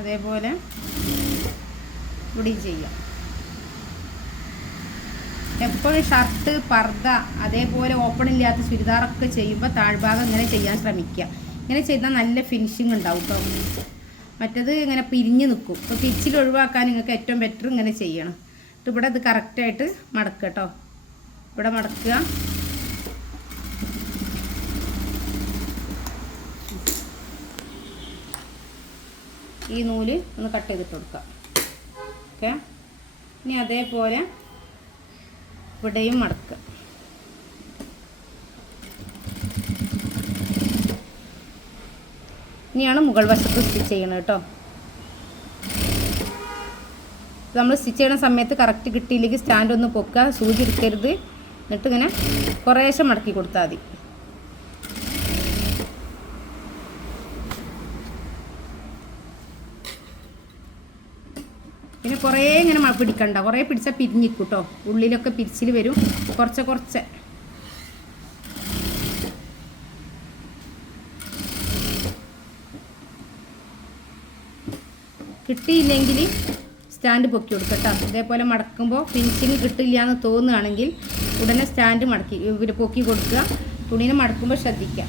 അതേപോലെ ഇവിടെയും ചെയ്യാം. എപ്പോഴും ഷർട്ട്, പർദ്ദ, അതേപോലെ ഓപ്പൺ ഇല്ലാത്ത ചുരിദാറൊക്കെ ചെയ്യുമ്പോൾ താഴ്ഭാഗം ഇങ്ങനെ ചെയ്യാൻ ശ്രമിക്കുക. ഇങ്ങനെ ചെയ്താൽ നല്ല ഫിനിഷിങ് ഉണ്ടാവും കേട്ടോ. മറ്റത് ഇങ്ങനെ പിരിഞ്ഞ് നിൽക്കും. അപ്പോൾ പിരിച്ചിൽ ഒഴിവാക്കാൻ നിങ്ങൾക്ക് ഏറ്റവും ബെറ്റർ ഇങ്ങനെ ചെയ്യണം. എന്നിട്ട് ഇവിടെ ഇത് കറക്റ്റായിട്ട് മടക്കുക കേട്ടോ. ഇവിടെ മടക്കുക. ഈ നൂല് ഒന്ന് കട്ട് ചെയ്തിട്ട് കൊടുക്കുക. ഓക്കെ. ഇനി അതേപോലെ ഇവിടെയും മടക്കുക. ഇനിയാണ് മുകൾ വശത്ത് സ്റ്റിച്ച് ചെയ്യണം കേട്ടോ. നമ്മൾ സ്റ്റിച്ച് ചെയ്യുന്ന സമയത്ത് കറക്റ്റ് കിട്ടിയില്ലെങ്കിൽ സ്റ്റാൻഡ് ഒന്ന് പൊക്കുക. സൂചി എടുക്കരുത്. എന്നിട്ട് ഇങ്ങനെ കുറേശ്ശെ മടക്കി കൊടുത്താൽ മതി. പിന്നെ കുറേ ഇങ്ങനെ പിടിക്കണ്ട. കുറേ പിടിച്ചാൽ പിരിഞ്ഞിക്കും കേട്ടോ. ഉള്ളിലൊക്കെ പിരിച്ചിൽ വരും. കുറച്ച് കിട്ടിയില്ലെങ്കിൽ സ്റ്റാൻഡ് പൊക്കി കൊടുക്കുക കേട്ടോ. ഇതേപോലെ മടക്കുമ്പോൾ ഫിനിഷിങ് കിട്ടില്ല എന്ന് തോന്നുകയാണെങ്കിൽ ഉടനെ സ്റ്റാൻഡ് പൊക്കി കൊടുക്കുക. തുണീനെ മടക്കുമ്പോൾ ശ്രദ്ധിക്കുക.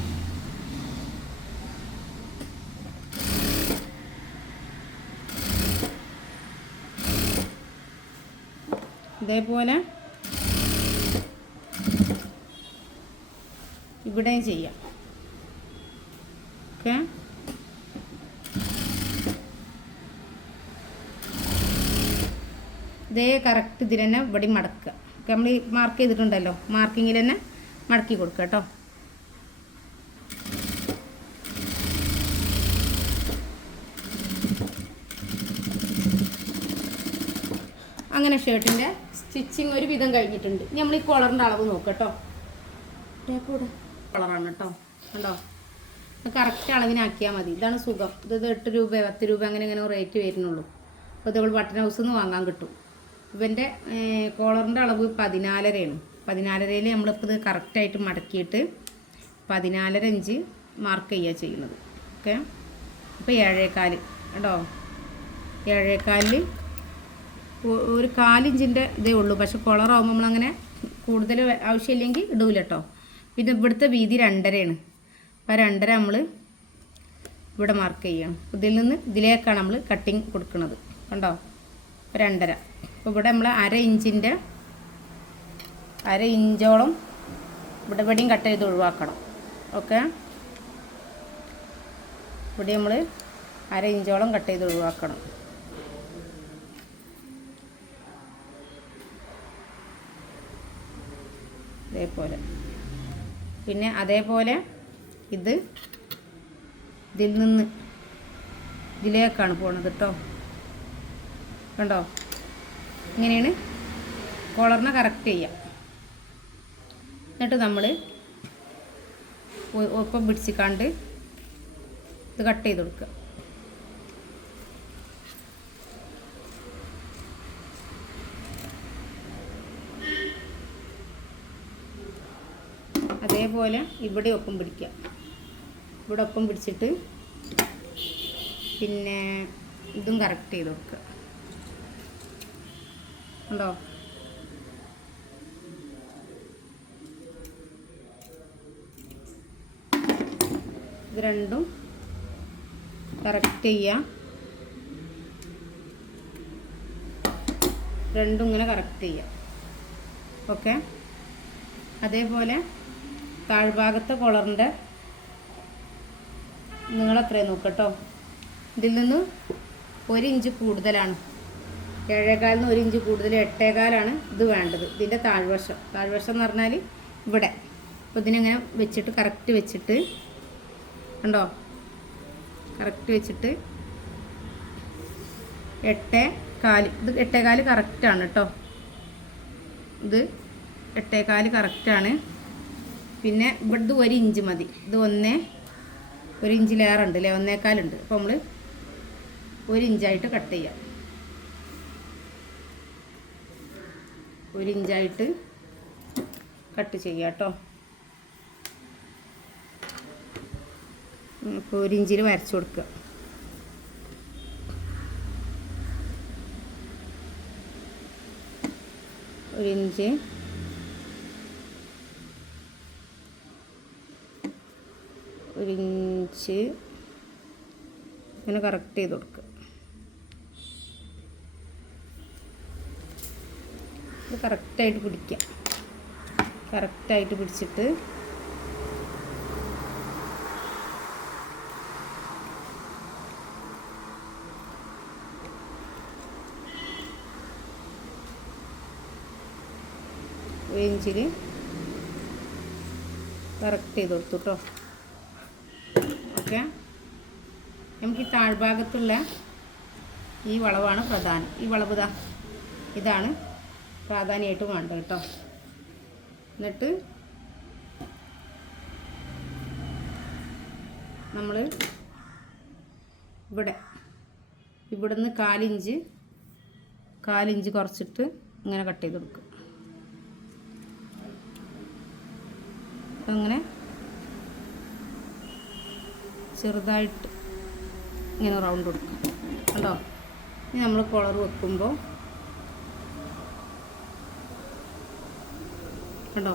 ഇതേപോലെ ഇവിടെയും ചെയ്യാം. ഓക്കെ. ഇതേ കറക്റ്റ് ഇതിൽ തന്നെ ഇവിടെ മടക്കുക. നമ്മൾ മാർക്ക് ചെയ്തിട്ടുണ്ടല്ലോ, മാർക്കിങ്ങിൽ തന്നെ മടക്കി കൊടുക്കുക കേട്ടോ. അങ്ങനെ ഷർട്ടിൻ്റെ സ്റ്റിച്ചിങ് ഒരു വിധം കഴിഞ്ഞിട്ടുണ്ട്. ഇനി നമ്മൾ ഈ കോളറിൻ്റെ അളവ് നോക്കട്ടോ. കളറാണ് കേട്ടോ. കണ്ടോ? കറക്റ്റ് അളവിനാക്കിയാൽ മതി. ഇതാണ് സുഖം. ഇത് 8 രൂപ 10 രൂപ അങ്ങനെ റേറ്റ് വരുന്നുള്ളൂ. അപ്പോൾ ഇത് ബട്ടൺ ഹൗസിൽ നിന്ന് വാങ്ങാൻ കിട്ടും. ഇവൻ്റെ കോളറിൻ്റെ അളവ് 14.5 ആണ്. 14.5 നമ്മളിപ്പോൾ ഇത് കറക്റ്റായിട്ട് മടക്കിയിട്ട് 14.5 ഇഞ്ച് മാർക്ക് ചെയ്യുക ചെയ്യുന്നത്. ഓക്കെ, അപ്പോൾ 7.25 കേട്ടോ. 7.25 ഒരു 4 ഇഞ്ചിൻ്റെ ഇതേ ഉള്ളൂ. പക്ഷെ കൊളറാകുമ്പോൾ നമ്മളങ്ങനെ കൂടുതൽ ആവശ്യമില്ലെങ്കിൽ ഇടൂല കേട്ടോ. പിന്നെ ഇവിടുത്തെ വീതി 2.5 അപ്പോൾ 2.5 നമ്മൾ ഇവിടെ മാർക്ക് ചെയ്യണം. ഇതിൽ നിന്ന് ഇതിലേക്കാണ് നമ്മൾ കട്ടിങ് കൊടുക്കുന്നത് കണ്ടോ. 2.5 അപ്പോൾ ഇവിടെ നമ്മൾ 1/2 ഇഞ്ചോളം ഇവിടെയും കട്ട് ചെയ്ത് ഒഴിവാക്കണം. ഓക്കെ, ഇവിടെ നമ്മൾ 1/2 ഇഞ്ചോളം കട്ട് ചെയ്ത് ഒഴിവാക്കണം. അതേപോലെ പിന്നെ അതേപോലെ ഇതിൽ നിന്ന് ഇതിലേക്കാണ് പോണത് കേട്ടോ. കണ്ടോ, ഇങ്ങനെയാണ് കോളറിനെ കറക്റ്റ് ചെയ്യുക. എന്നിട്ട് നമ്മൾ ഒപ്പം പിടിച്ചിക്കാണ്ട് ഇത് കട്ട് ചെയ്ത് കൊടുക്കുക. അതേപോലെ ഇവിടെ ഒപ്പം പിടിക്കുക. ഇവിടെ ഒപ്പം പിടിച്ചിട്ട് പിന്നെ ഇതും കറക്റ്റ് ചെയ്ത് കൊടുക്കുക. ഉണ്ടോ, ഇത് രണ്ടും കറക്റ്റ് ചെയ്യുക. രണ്ടും ഇങ്ങനെ കറക്റ്റ് ചെയ്യുക. ഓക്കെ, അതേപോലെ താഴ്ഭാഗത്തെ കോളറിൻ്റെ നിങ്ങളെത്രയും നോക്കട്ടോ. ഇതിൽ നിന്ന് 1 ഇഞ്ച് കൂടുതലാണ്, 7.25 1 ഇഞ്ച് കൂടുതൽ 8.25 ഇത് വേണ്ടത്. ഇതിൻ്റെ താഴ്വശം എന്ന് പറഞ്ഞാൽ ഇവിടെ. അപ്പോൾ ഇതിനെങ്ങനെ വെച്ചിട്ട് കറക്റ്റ് വെച്ചിട്ട് കണ്ടോ, കറക്റ്റ് വെച്ചിട്ട് 8.25 ഇത് 8.25 കറക്റ്റാണ് കേട്ടോ. ഇത് 8.25 കറക്റ്റാണ്. പിന്നെ ഇവിടുത്തെ 1 ഇഞ്ച് മതി. ഇത് 1 ഇഞ്ചിലേറെ ഉണ്ട് അല്ലേ, 1.25 ഉണ്ട്. അപ്പോൾ നമ്മൾ 1 ഇഞ്ചായിട്ട് കട്ട് ചെയ്യാം. 1 ഇഞ്ചായിട്ട് കട്ട് ചെയ്യാം കേട്ടോ. അപ്പോൾ 1 ഇഞ്ചിൽ വരച്ചു കൊടുക്കുക. ഒരു ഇഞ്ച് ഇങ്ങനെ കറക്റ്റ് ചെയ്ത് കൊടുക്കുക. ഇത് കറക്റ്റായിട്ട് പിടിക്കുക. കറക്റ്റായിട്ട് പിടിച്ചിട്ട് ഇഞ്ചിൽ കറക്റ്റ് ചെയ്ത് കൊടുത്തു കേട്ടോ. ഓക്കെ, നമുക്ക് ഈ താഴ്ഭാഗത്തുള്ള ഈ വളവാണ് പ്രധാനം. ഈ വളവ് ഇതാണ് പ്രാധാന്യമായിട്ട് വേണ്ടത് കേട്ടോ. എന്നിട്ട് നമ്മൾ ഇവിടുന്ന് 1/4 ഇഞ്ച് കുറച്ചിട്ട് ഇങ്ങനെ കട്ട് ചെയ്ത് കൊടുക്കും. അങ്ങനെ ചെറുതായിട്ട് ഇങ്ങനെ റൗണ്ട് കൊടുക്കും കണ്ടോ. ഇനി നമ്മൾ കോളർ വെക്കുമ്പോൾ കണ്ടോ,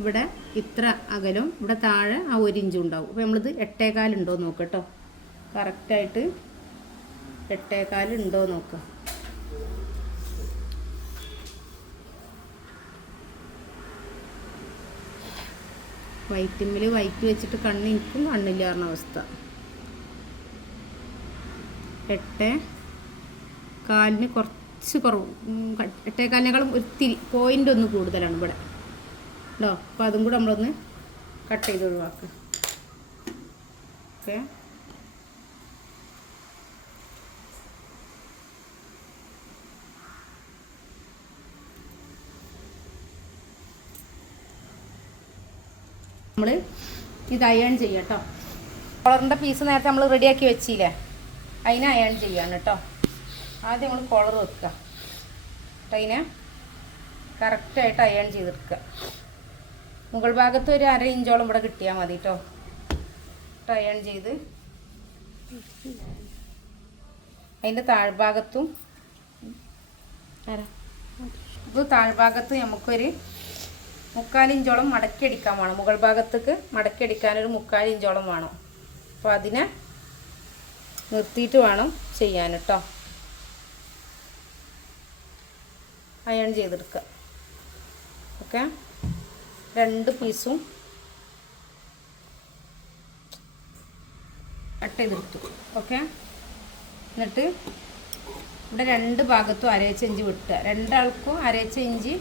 ഇവിടെ ഇത്ര അകലും ഇവിടെ താഴെ ആ 1 ഇഞ്ചും ഉണ്ടാവും. അപ്പോൾ നമ്മളിത് 8.25 ഉണ്ടോ നോക്കാം കേട്ടോ. കറക്റ്റായിട്ട് 8.25 ഉണ്ടോ നോക്കാം. വൈറ്റിന്മേൽ വൈറ്റ് വെച്ചിട്ട് എനിക്കും കണ്ണില്ല പറഞ്ഞ അവസ്ഥ. 8.25 കുറച്ച് കുറവ്, 8.25 ഒത്തിരി 0.1 കൂടുതലാണ് ഇവിടെ കേട്ടോ. അപ്പോൾ അതും കൂടെ നമ്മളൊന്ന് കട്ട് ചെയ്ത് ഒഴിവാക്കുക. ഓക്കെ, നമ്മൾ ഇത് അയൺ ചെയ്യാം കേട്ടോ. കോളറിൻ്റെ പീസ് നേരത്തെ നമ്മൾ റെഡിയാക്കി വെച്ചില്ലേ, അതിനെ അയൺ ചെയ്യാണ് കേട്ടോ. ആദ്യം നമ്മൾ കോളർ വെക്കുക, അതിനെ കറക്റ്റായിട്ട് അയൺ ചെയ്തെടുക്കുക. മുകൾ ഭാഗത്ത് ഒരു 1/2 ഇഞ്ചോളം ഇവിടെ കിട്ടിയാൽ മതി കേട്ടോ. അയൺ ചെയ്ത് അതിൻ്റെ താഴ്ഭാഗത്തും ഇപ്പോൾ താഴ്ഭാഗത്ത് നമുക്കൊരു 3/4 ഇഞ്ചോളം മടക്കി അടിക്കാൻ വേണം. മുകൾ ഭാഗത്തേക്ക് മടക്കി അടിക്കാനൊരു 3/4 ഇഞ്ചോളം വേണം. അപ്പോൾ അതിനെ നിർത്തിയിട്ട് വേണം ചെയ്യാൻ കേട്ടോ. അയൺ ചെയ്തെടുക്കുക. ഓക്കെ, 2 പീസും കട്ട് ചെയ്തെടുത്തു. ഓക്കെ, എന്നിട്ട് ഇവിടെ 2 ഭാഗത്തും 1/2 ഇഞ്ച് വിട്ടുക. 2 ആൾക്കും 1/2 ഇഞ്ച്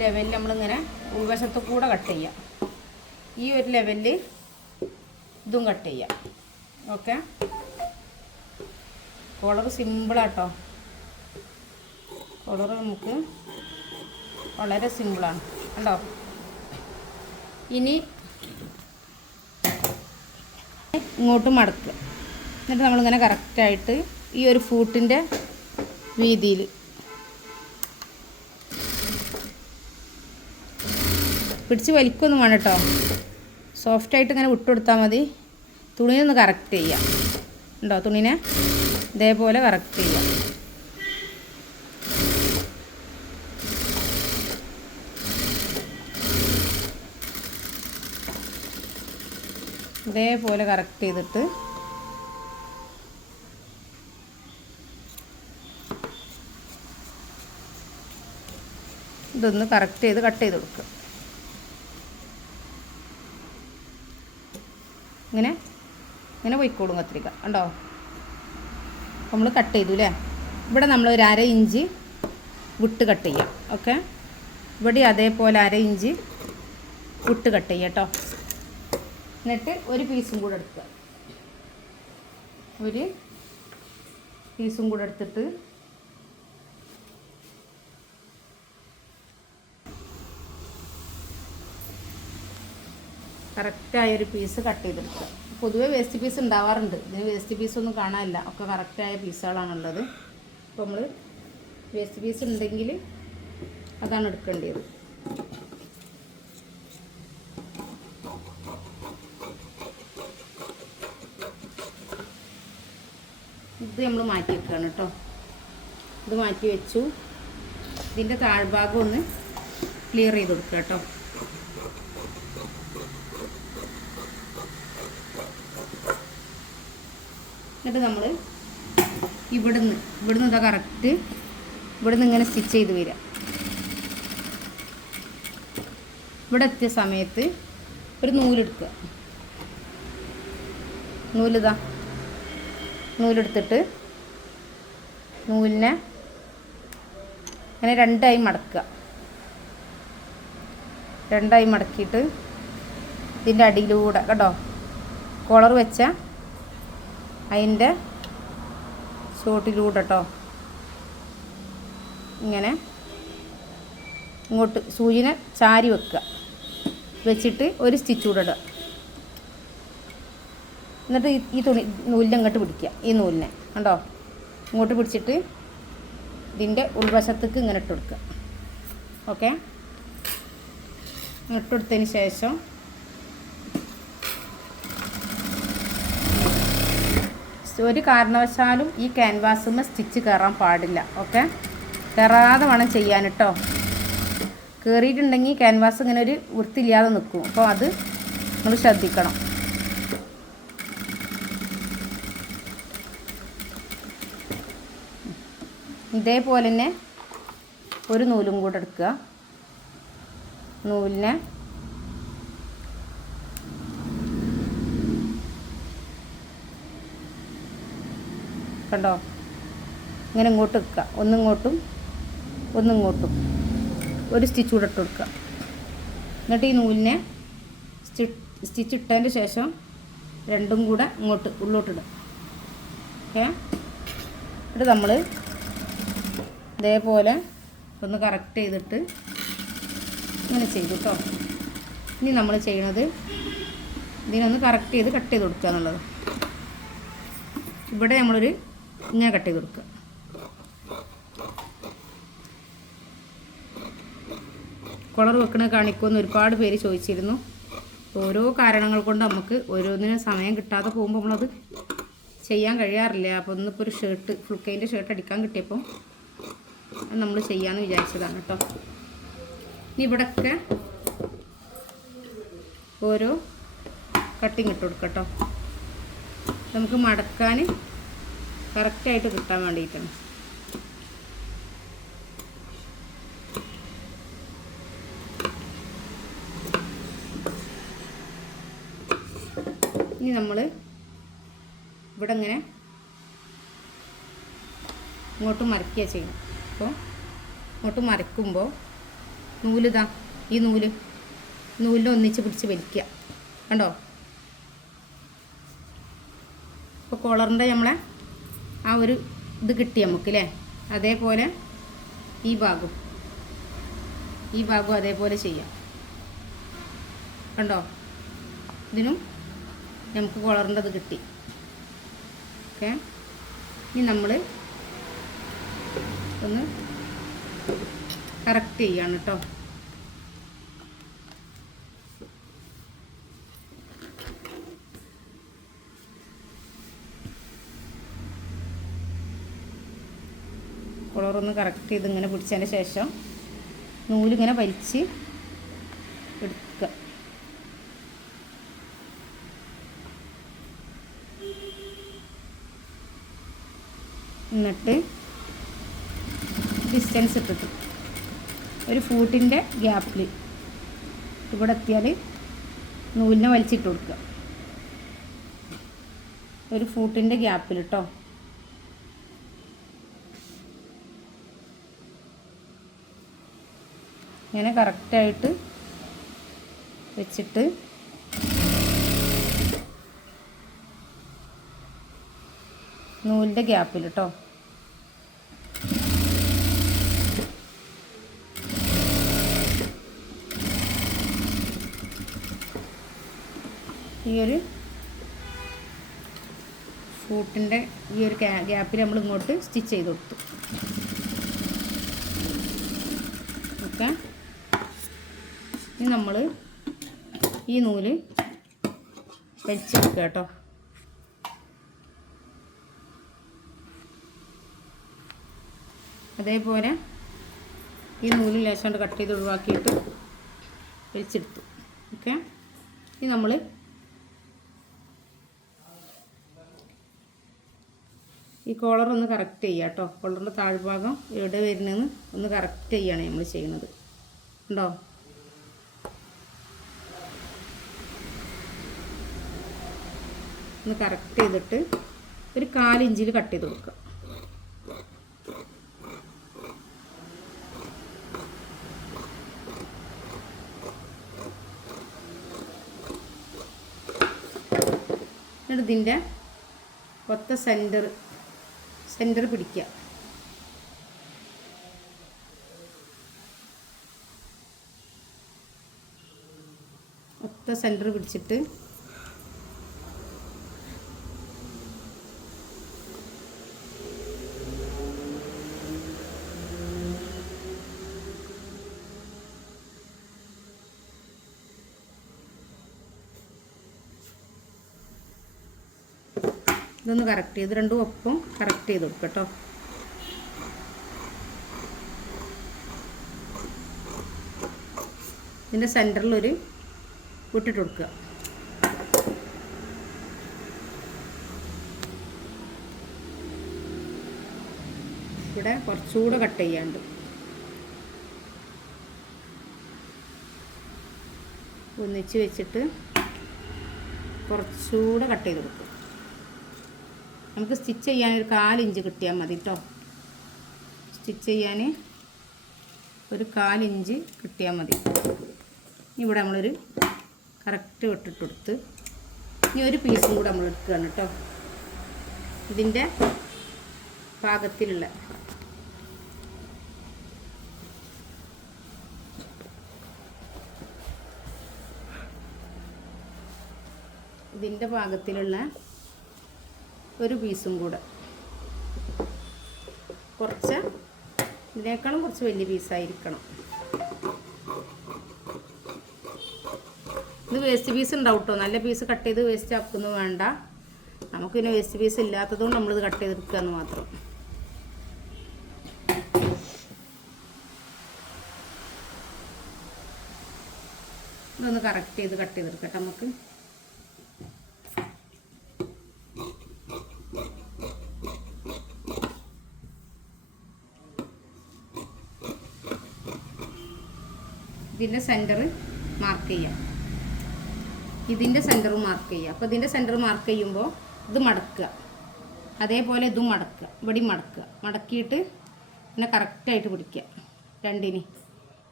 ലെവലിൽ നമ്മളിങ്ങനെ ഉൾവശത്ത് കൂടെ കട്ട് ചെയ്യാം. ഈ ഒരു ലെവലിൽ ഇതും കട്ട് ചെയ്യാം. Okay, collar സിമ്പിളാട്ടോ. കോളർ നമുക്ക് വളരെ സിമ്പിളാണ് കണ്ടോ. ഇനി ഇങ്ങോട്ട് മടക്കുക. എന്നിട്ട് നമ്മളിങ്ങനെ കറക്റ്റായിട്ട് ഈ ഒരു ഫൂട്ടിൻ്റെ വീതിയിൽ പിടിച്ച് വലിക്കൊന്നും വേണം കേട്ടോ. സോഫ്റ്റായിട്ട് ഇങ്ങനെ വിട്ടുകൊടുത്താൽ മതി. തുണിയൊന്ന് കറക്റ്റ് ചെയ്യാം. ഉണ്ടോ, തുണിനെ ഇതേപോലെ കറക്റ്റ് ചെയ്യാം. ഇതേപോലെ കറക്റ്റ് ചെയ്തിട്ട് ഇതൊന്ന് കറക്റ്റ് ചെയ്ത് കട്ട് ചെയ്ത് കൊടുക്കുക. ഇങ്ങനെ പോയിക്കോളും കത്തിരിക്ക. കണ്ടോ, നമ്മൾ കട്ട് ചെയ്തു അല്ലേ. ഇവിടെ നമ്മൾ ഒരു 1/2 ഇഞ്ച് വിട്ട് കട്ട് ചെയ്യാം. ഓക്കെ, ഇവിടെ അതേപോലെ 1/2 ഇഞ്ച് വിട്ട് കട്ട് ചെയ്യാം കേട്ടോ. എന്നിട്ട് ഒരു പീസും കൂടെ എടുക്കുക. ഒരു പീസും കൂടെ എടുത്തിട്ട് കറക്റ്റായൊരു പീസ് കട്ട് ചെയ്തെടുക്കുക. പൊതുവേ വേസ്റ്റ് പീസ് ഉണ്ടാവാറുണ്ട്. ഇതിന് വേസ്റ്റ് പീസൊന്നും കാണാനില്ല, ഒക്കെ കറക്റ്റായ പീസുകളാണുള്ളത്. അപ്പോൾ നമ്മൾ വേസ്റ്റ് പീസ് ഉണ്ടെങ്കിൽ അതാണ് എടുക്കേണ്ടത്. ഇത് നമ്മൾ മാറ്റി വെക്കുകയാണ് കേട്ടോ. ഇത് മാറ്റി വെച്ചു. ഇതിൻ്റെ താഴ്ഭാഗം ഒന്ന് ക്ലിയർ ചെയ്ത് കൊടുക്കുക കേട്ടോ. എന്നിട്ട് നമ്മൾ ഇവിടുന്ന് ഇതാ കറക്റ്റ് ഇവിടുന്ന് ഇങ്ങനെ സ്റ്റിച്ച് ചെയ്ത് വരിക. ഇവിടെ എത്തിയ സമയത്ത് ഒരു നൂലെടുക്കുക. നൂലെടുത്തിട്ട് നൂലിനെ അങ്ങനെ 2ആയി മടക്കുക. 2ആയി മടക്കിയിട്ട് ഇതിൻ്റെ അടിയിലൂടെ കേട്ടോ കോളർ വെച്ച അതിൻ്റെ ചോട്ടിലൂടെ കേട്ടോ ഇങ്ങനെ ഇങ്ങോട്ട് സൂചിനെ ചാരി വെക്കുക. വെച്ചിട്ട് ഒരു സ്റ്റിച്ച് കൂടെ ഇടുക. എന്നിട്ട് ഈ തുണി നൂലിനെ അങ്ങോട്ട് പിടിക്കുക. ഈ നൂലിനെ കണ്ടോ ഇങ്ങോട്ട് പിടിച്ചിട്ട് ഇതിൻ്റെ ഉൾവശത്തേക്ക് ഇങ്ങനെ ഇട്ട് കൊടുക്കുക. ഓക്കെ, ഇട്ടെടുത്തതിന് ശേഷം ഒരു കാരണവശാലും ഈ ക്യാൻവാസുമ്മ സ്റ്റിച്ച് കയറാൻ പാടില്ല. ഓക്കെ, കയറാതെ വേണം ചെയ്യാൻ കേട്ടോ. കയറിയിട്ടുണ്ടെങ്കിൽ ക്യാൻവാസ് ഇങ്ങനെ ഒരു വൃത്തിയില്ലാതെ നിൽക്കും. അപ്പോൾ അത് നമ്മൾ ശ്രദ്ധിക്കണം. ഇതേപോലെ തന്നെ ഒരു നൂലും കൂടെ എടുക്കുക. നൂലിനെ കണ്ടോ ഇങ്ങനെ ഇങ്ങോട്ട് വെക്കുക. ഒന്നിങ്ങോട്ടും ഒന്നിങ്ങോട്ടും ഒരു സ്റ്റിച്ച് കൂടെ ഇട്ട് കൊടുക്കുക. എന്നിട്ട് ഈ നൂലിനെ സ്റ്റിച്ച് ഇട്ടതിൻ്റെ ശേഷം രണ്ടും കൂടെ ഇങ്ങോട്ട് ഉള്ളോട്ടിടുക. ഓക്കെ, എന്നിട്ട് നമ്മൾ ഇതേപോലെ ഒന്ന് കറക്റ്റ് ചെയ്തിട്ട് ഇങ്ങനെ ചെയ്തു കേട്ടോ. ഇനി നമ്മൾ ചെയ്യണത് ഇതിനൊന്ന് കറക്റ്റ് ചെയ്ത് കട്ട് ചെയ്ത് കൊടുക്കുക എന്നുള്ളത്. ഇവിടെ നമ്മളൊരു ഇങ്ങനെ കട്ട് ചെയ്ത് കൊടുക്കുക. കളർ വെക്കണ കാണിക്കുമെന്ന് ഒരുപാട് പേര് ചോദിച്ചിരുന്നു. ഓരോ കാരണങ്ങൾ കൊണ്ട് നമുക്ക് ഓരോന്നിനും സമയം കിട്ടാതെ പോകുമ്പോൾ നമ്മളത് ചെയ്യാൻ കഴിയാറില്ല. അപ്പോൾ ഇന്നിപ്പോൾ ഒരു ഷർട്ട് ഫുൾ കൈൻ്റെ ഷർട്ട് അടിക്കാൻ കിട്ടിയപ്പോൾ നമ്മൾ ചെയ്യാമെന്ന് വിചാരിച്ചതാണ് കേട്ടോ. ഇനി ഇവിടെയൊക്കെ ഓരോ കട്ടിങ് ഇട്ട് കൊടുക്കാം കേട്ടോ. നമുക്ക് മടക്കാൻ കറക്റ്റായിട്ട് കിട്ടാൻ വേണ്ടിയിട്ടാണ്. ഇനി നമ്മൾ ഇവിടെ ഇങ്ങനെ ഇങ്ങോട്ട് മറിക്കുക ചെയ്യണം. അപ്പോൾ ഇങ്ങോട്ട് മറിക്കുമ്പോൾ നൂലിതാ ഈ നൂലിൽ ഒന്നിച്ച് പിടിച്ച് വലിക്കുക. കണ്ടോ? ഇപ്പോൾ കോളറിൻ്റെ നമ്മളെ ആ ഒരു ഇത് കിട്ടി നമുക്ക് അല്ലേ. അതേപോലെ ഈ ഭാഗവും അതേപോലെ ചെയ്യാം. കണ്ടോ? ഇതിനും നമുക്ക് കോളറിൻ്റെ ഇത് കിട്ടി. ഓക്കെ, ഇനി നമ്മൾ ഒന്ന് കറക്റ്റ് ചെയ്യാണ് കേട്ടോ. കോളറൊന്ന് കറക്റ്റ് ചെയ്ത് ഇങ്ങനെ പിടിച്ചതിന് ശേഷം നൂലിങ്ങനെ വലിച്ച് എടുക്കുക. എന്നിട്ട് ഡിസ്റ്റൻസ് ഇട്ടിട്ട് ഒരു ഫൂട്ടിൻ്റെ ഗ്യാപ്പിൽ ഇവിടെ എത്തിയാൽ നൂലിനെ വലിച്ചിട്ട് കൊടുക്കുക. ഒരു ഫൂട്ടിൻ്റെ ഗ്യാപ്പിൽ കേട്ടോ. ഇങ്ങനെ കറക്റ്റായിട്ട് വെച്ചിട്ട് നൂലിൻ്റെ ഗ്യാപ്പിൽ കേട്ടോ. ഈ ഒരു ഫൂട്ടിൻ്റെ ഈ ഒരു ഗ്യാപ്പിൽ നമ്മൾ ഇങ്ങോട്ട് സ്റ്റിച്ച് ചെയ്ത് കൊടുത്തു. ഓക്കെ, ഇനി നമ്മൾ ഈ നൂല് വലിച്ചെടുക്കുക കേട്ടോ. അതേപോലെ ഈ നൂല് ലേശം കട്ട് ചെയ്ത് ഒഴിവാക്കിയിട്ട് വലിച്ചെടുത്തു. ഓക്കെ, ഇനി നമ്മൾ ഈ കോളർ ഒന്ന് കറക്റ്റ് ചെയ്യുക കേട്ടോ. കോളറിൻ്റെ താഴ്ഭാഗം എവിടെ വരുന്നതെന്ന് ഒന്ന് കറക്റ്റ് ചെയ്യാണ് നമ്മൾ ചെയ്യുന്നത്. ഉണ്ടോ? ഒന്ന് കറക്റ്റ് ചെയ്തിട്ട് ഒരു 4 ഇഞ്ചിൽ കട്ട് ചെയ്ത് കൊടുക്കുക. എന്നിട്ട് ഇതിൻ്റെ ഒത്ത സെൻറ്റർ പിടിക്കുക. ഒത്ത സെൻറ്റർ പിടിച്ചിട്ട് ഇതൊന്ന് കറക്റ്റ് ചെയ്ത് രണ്ടും ഒപ്പം കറക്റ്റ് ചെയ്ത് കൊടുക്കുക കേട്ടോ. ഇതിൻ്റെ സെൻറ്ററിലൊരു വിട്ടിട്ട് കൊടുക്കുക. ഇവിടെ കുറച്ചുകൂടെ കട്ട് ചെയ്യാണ്ട് ഒന്നിച്ച് വെച്ചിട്ട് കുറച്ചുകൂടെ കട്ട് ചെയ്ത് കൊടുക്കും. നമുക്ക് സ്റ്റിച്ച് ചെയ്യാൻ ഒരു 4 ഇഞ്ച് കിട്ടിയാൽ മതി കേട്ടോ. സ്റ്റിച്ച് ചെയ്യാൻ ഒരു 4 ഇഞ്ച് കിട്ടിയാൽ മതി. ഇവിടെ നമ്മളൊരു കറക്റ്റ് വിട്ടിട്ട് കൊടുത്ത് ഇനി ഒരു പീസും കൂടെ നമ്മൾ എടുക്കുകയാണ് കേട്ടോ. ഇതിൻ്റെ പാകത്തിലുള്ള ഒരു പീസും കൂടെ, ഇതിനേക്കാളും കുറച്ച് വലിയ പീസായിരിക്കണം. ഇത് വേസ്റ്റ് പീസ് ഉണ്ടാവും കേട്ടോ. നല്ല പീസ് കട്ട് ചെയ്ത് വേസ്റ്റ് ആക്കുന്നു വേണ്ട. നമുക്ക് പിന്നെ വേസ്റ്റ് പീസ് ഇല്ലാത്തതുകൊണ്ട് നമ്മളിത് കട്ട് ചെയ്തെടുക്കുക എന്ന് മാത്രം. ഇതൊന്ന് കറക്റ്റ് ചെയ്ത് കട്ട് ചെയ്തെടുക്കട്ടെ നമുക്ക്. ഇതിൻ്റെ സെൻറ്റർ മാർക്ക് ചെയ്യാം. ഇതിൻ്റെ സെൻറ്റർ മാർക്ക് ചെയ്യുക. അപ്പോൾ ഇതിൻ്റെ സെൻറ്റർ മാർക്ക് ചെയ്യുമ്പോൾ ഇത് മടക്കുക. അതേപോലെ ഇതും മടക്കുക. ഇവിടെയും മടക്കുക. മടക്കിയിട്ട് പിന്നെ കറക്റ്റായിട്ട് പിടിക്കുക. രണ്ടിന്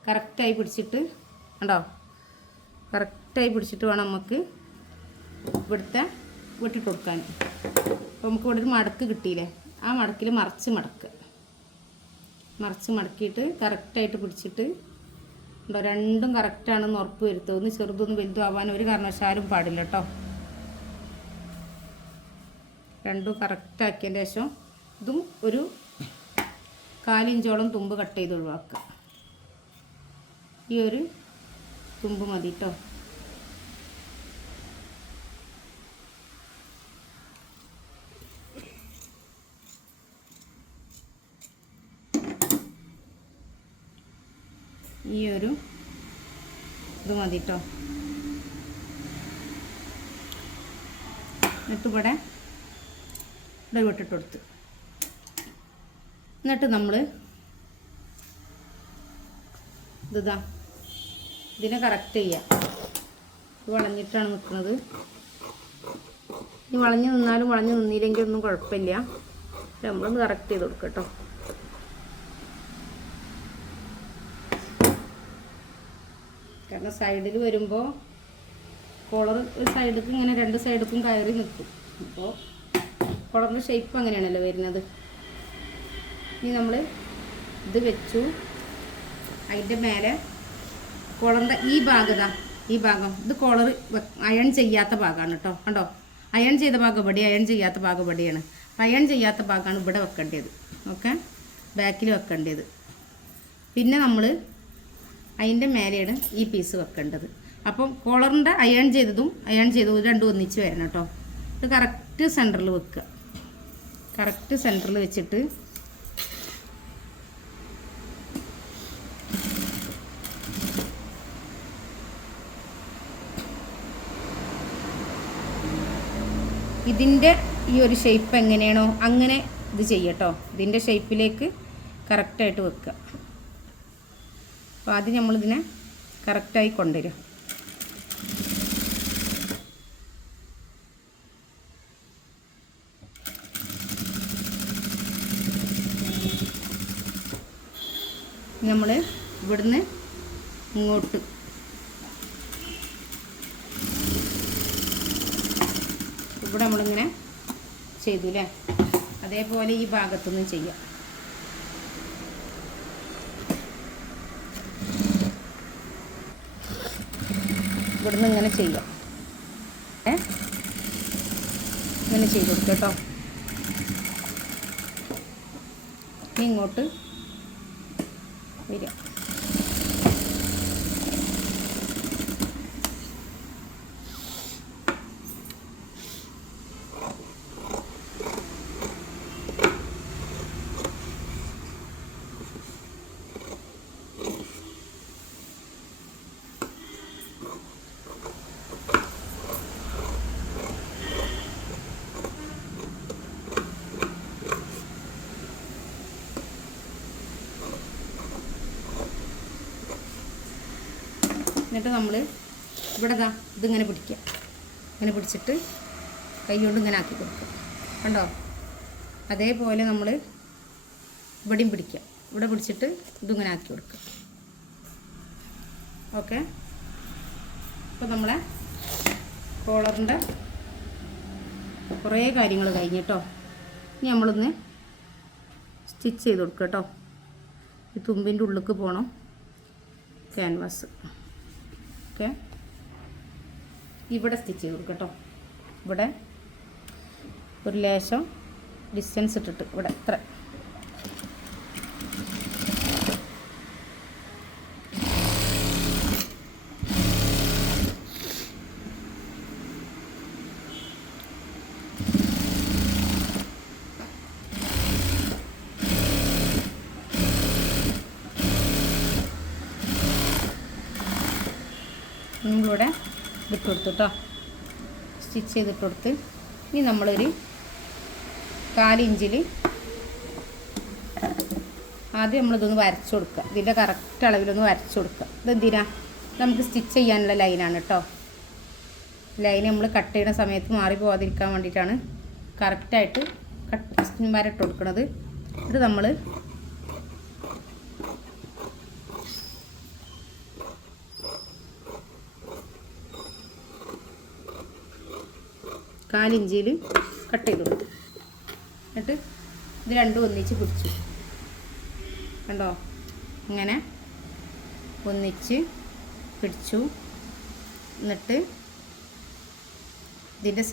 കറക്റ്റായി പിടിച്ചിട്ട് ഉണ്ടോ, കറക്റ്റായി പിടിച്ചിട്ട് വേണം നമുക്ക് ഇവിടുത്തെ വെട്ടിട്ട് കൊടുക്കാൻ. അപ്പോൾ നമുക്ക് ഇവിടെ ഒരു മടക്ക് കിട്ടിയില്ലേ, ആ മടക്കിൽ മറിച്ച് മടക്കുക. മറിച്ച് മടക്കിയിട്ട് കറക്റ്റായിട്ട് പിടിച്ചിട്ട് ഉണ്ടോ, രണ്ടും കറക്റ്റാണെന്ന് ഉറപ്പ് വരുത്തുക. ഒന്ന് ചെറുതൊന്നും വലുതും ആവാൻ ഒരു കാരണവശാലും പാടില്ല കേട്ടോ. രണ്ടും കറക്റ്റാക്കിയതിന് ശേഷം ഇതും ഒരു 4 ഇഞ്ചോളം തുമ്പ് കട്ട് ചെയ്ത് ഒഴിവാക്കുക. ഈ ഒരു തുമ്പ് മതി കേട്ടോ. ഈ ഒരു ഇത് മതി കേട്ടോ. എന്നിട്ട് ഇവിടെ വിട്ടിട്ട് കൊടുത്ത് എന്നിട്ട് നമ്മൾ ഇതാ ഇതിനെ കറക്റ്റ് ചെയ്യുക. ഇത് വളഞ്ഞിട്ടാണ് നിൽക്കുന്നത്. ഈ വളഞ്ഞ് നിന്നാലും വളഞ്ഞ് നിന്നില്ലെങ്കിൽ ഒന്നും കുഴപ്പമില്ല. നമ്മളൊന്ന് കറക്റ്റ് ചെയ്ത് കൊടുക്കുക കേട്ടോ. കാരണം സൈഡിൽ വരുമ്പോൾ കോളർ ഒരു സൈഡിലേക്ക് ഇങ്ങനെ 2 സൈഡിലേക്കും കയറി നിൽക്കും. അപ്പോൾ കോളറിൻ്റെ ഷേപ്പ് അങ്ങനെയാണല്ലോ വരുന്നത്. ഇനി നമ്മൾ ഇത് വെച്ചു. അതിൻ്റെ മേലെ കോളറിൻ്റെ ഈ ഭാഗം ഇത് കോളർ അയൺ ചെയ്യാത്ത ഭാഗമാണ് കേട്ടോ. കണ്ടോ, അയൺ ചെയ്ത ഭാഗം ഇവിടെ, അയൺ ചെയ്യാത്ത ഭാഗം ഇവിടെയാണ്. അയൺ ചെയ്യാത്ത ഭാഗമാണ് ഇവിടെ വെക്കേണ്ടത്. ഓക്കെ, ബാക്കിൽ വെക്കേണ്ടത്. പിന്നെ നമ്മൾ അതിൻ്റെ മേലെയാണ് ഈ പീസ് വെക്കേണ്ടത്. അപ്പം കോളറിൻ്റെ അയൺ ചെയ്തതും രണ്ടും ഒന്നിച്ച് വരണം കേട്ടോ. ഇത് കറക്റ്റ് സെൻറ്ററിൽ വെക്കുക. കറക്റ്റ് സെൻറ്ററിൽ വെച്ചിട്ട് ഇതിൻ്റെ ഈ ഒരു ഷേപ്പ് എങ്ങനെയാണോ അങ്ങനെ ഇത് ചെയ്യട്ടോ. ഇതിൻ്റെ ഷേപ്പിലേക്ക് കറക്റ്റായിട്ട് വെക്കുക. അപ്പോൾ ആദ്യം നമ്മളിതിനെ കറക്റ്റായി കൊണ്ടുവരും. നമ്മൾ ഇവിടുന്ന് ഇങ്ങോട്ട് ഇവിടെ നമ്മളിങ്ങനെ ചെയ്തു അല്ലേ, അതേപോലെ ഈ ഭാഗത്തുനിന്ന് ചെയ്യാം. ഇവിടുന്ന് ഇങ്ങനെ ചെയ്യാം. ഇങ്ങനെ ചെയ്ത് കൊടുക്കുക കേട്ടോ. ഇങ്ങോട്ട് വരിക. എന്നിട്ട് നമ്മൾ ഇവിടെ ഇതിങ്ങനെ പിടിക്കുക. ഇങ്ങനെ പിടിച്ചിട്ട് കൈ കൊണ്ട് ഇങ്ങനെ ആക്കി കൊടുക്കുക. കണ്ടോ, അതേപോലെ നമ്മൾ ഇവിടെയും പിടിക്കുക. ഇവിടെ പിടിച്ചിട്ട് ഇതിങ്ങനെ ആക്കി കൊടുക്കുക. ഓക്കെ, അപ്പോൾ നമ്മളെ കോളറിൻ്റെ കുറേ കാര്യങ്ങൾ കഴിഞ്ഞിട്ടോ. ഇനി നമ്മളൊന്ന് സ്റ്റിച്ച് ചെയ്ത് കൊടുക്കുക കേട്ടോ. ഈ തുമ്പിൻ്റെ ഉള്ളിലേക്ക് പോകണം ക്യാൻവാസ്. ഓക്കെ, ഇവിടെ സ്റ്റിച്ച് ചെയ്ത് കൊടുക്കുക കേട്ടോ. ഇവിടെ ഒരു ലേശം ഡിസ്റ്റൻസ് ഇട്ടിട്ട് ഇവിടെ ഇത്ര നമ്മളിവിടെ ഇട്ട് കൊടുത്തു കേട്ടോ, സ്റ്റിച്ച് ചെയ്തിട്ട് കൊടുത്ത്. ഇനി നമ്മളൊരു 1/4 ഇഞ്ചിൽ ആദ്യം നമ്മളിതൊന്ന് വരച്ചു കൊടുക്കുക. ഇതിൻ്റെ കറക്റ്റ് അളവിലൊന്ന് വരച്ചു കൊടുക്കുക. ഇതെന്തിനാ, നമുക്ക് സ്റ്റിച്ച് ചെയ്യാനുള്ള ലൈനാണ് കേട്ടോ. ലൈൻ നമ്മൾ കട്ട് ചെയ്യുന്ന സമയത്ത് മാറി പോകാതിരിക്കാൻ വേണ്ടിയിട്ടാണ് കറക്റ്റായിട്ട് വരട്ട് കൊടുക്കുന്നത്. ഇത് നമ്മൾ കാലിഞ്ചിയിൽ കട്ട് ചെയ്ത് കൊടുത്തു. എന്നിട്ട് ഇത് രണ്ടും ഒന്നിച്ച് പിടിച്ചു. കണ്ടോ, ഇങ്ങനെ ഒന്നിച്ച് പിടിച്ചു. എന്നിട്ട് ഇതിൻ്റെ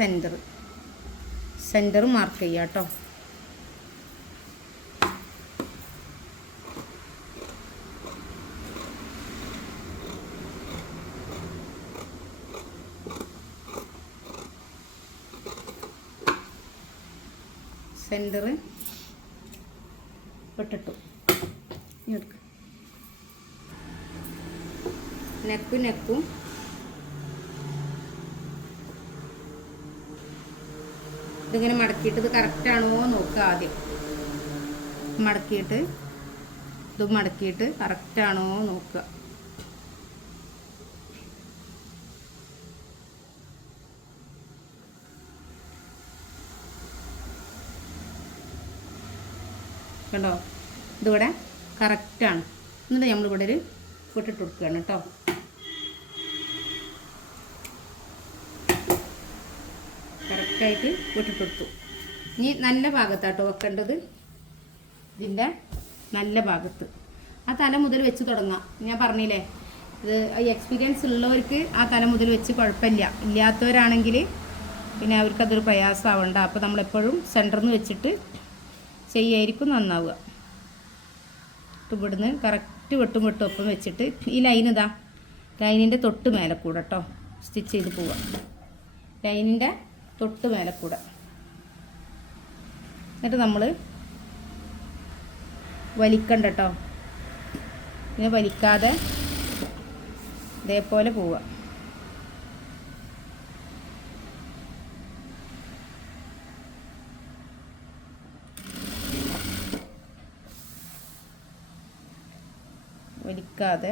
സെൻറ്റർ മാർക്ക് ചെയ്യുക കേട്ടോ. സെൻറ്റർ ഇട്ടിട്ടു. നെക്കും ഇതിങ്ങനെ മടക്കിയിട്ട് ഇത് കറക്റ്റാണോ നോക്കുക. ആദ്യം മടക്കിയിട്ട് ഇതും മടക്കിയിട്ട് കറക്റ്റാണോ നോക്കുക. കണ്ടോ, ഇതിവിടെ കറക്റ്റാണ്. എന്നിട്ട് നമ്മളിവിടെ ഒരു വിട്ടിട്ട് കൊടുക്കുകയാണ് കേട്ടോ. കറക്റ്റായിട്ട് വിട്ടിട്ട് കൊടുത്തു. ഇനി നല്ല ഭാഗത്താട്ടോ വെക്കേണ്ടത്, ഇതിൻ്റെ നല്ല ഭാഗത്ത്. ആ തല മുതൽ വെച്ച് തുടങ്ങാം. ഞാൻ പറഞ്ഞില്ലേ, ഇത് എക്സ്പീരിയൻസ് ഉള്ളവർക്ക് ആ തല മുതൽ വെച്ച് കുഴപ്പമില്ല. ഇല്ലാത്തവരാണെങ്കിൽ പിന്നെ അവർക്കതൊരു പ്രയാസമാവണ്ട. അപ്പോൾ നമ്മളെപ്പോഴും സെൻറ്ററിൽ നിന്ന് വെച്ചിട്ട് ചെയ്യായിരിക്കും നന്നാവുക. ഇവിടുന്ന് കറക്റ്റ് വെട്ടും ഒപ്പം വെച്ചിട്ട് ഈ ലൈനിൻ്റെ തൊട്ട് മേലെ കൂടെ കേട്ടോ സ്റ്റിച്ച് ചെയ്ത് പോവാം. ലൈനിൻ്റെ തൊട്ട് മേലെ കൂടെ. എന്നിട്ട് നമ്മൾ വലിക്കണ്ട കേട്ടോ, ഇങ്ങനെ വലിക്കാതെ ഇതേപോലെ പോവുക. വലിക്കാതെ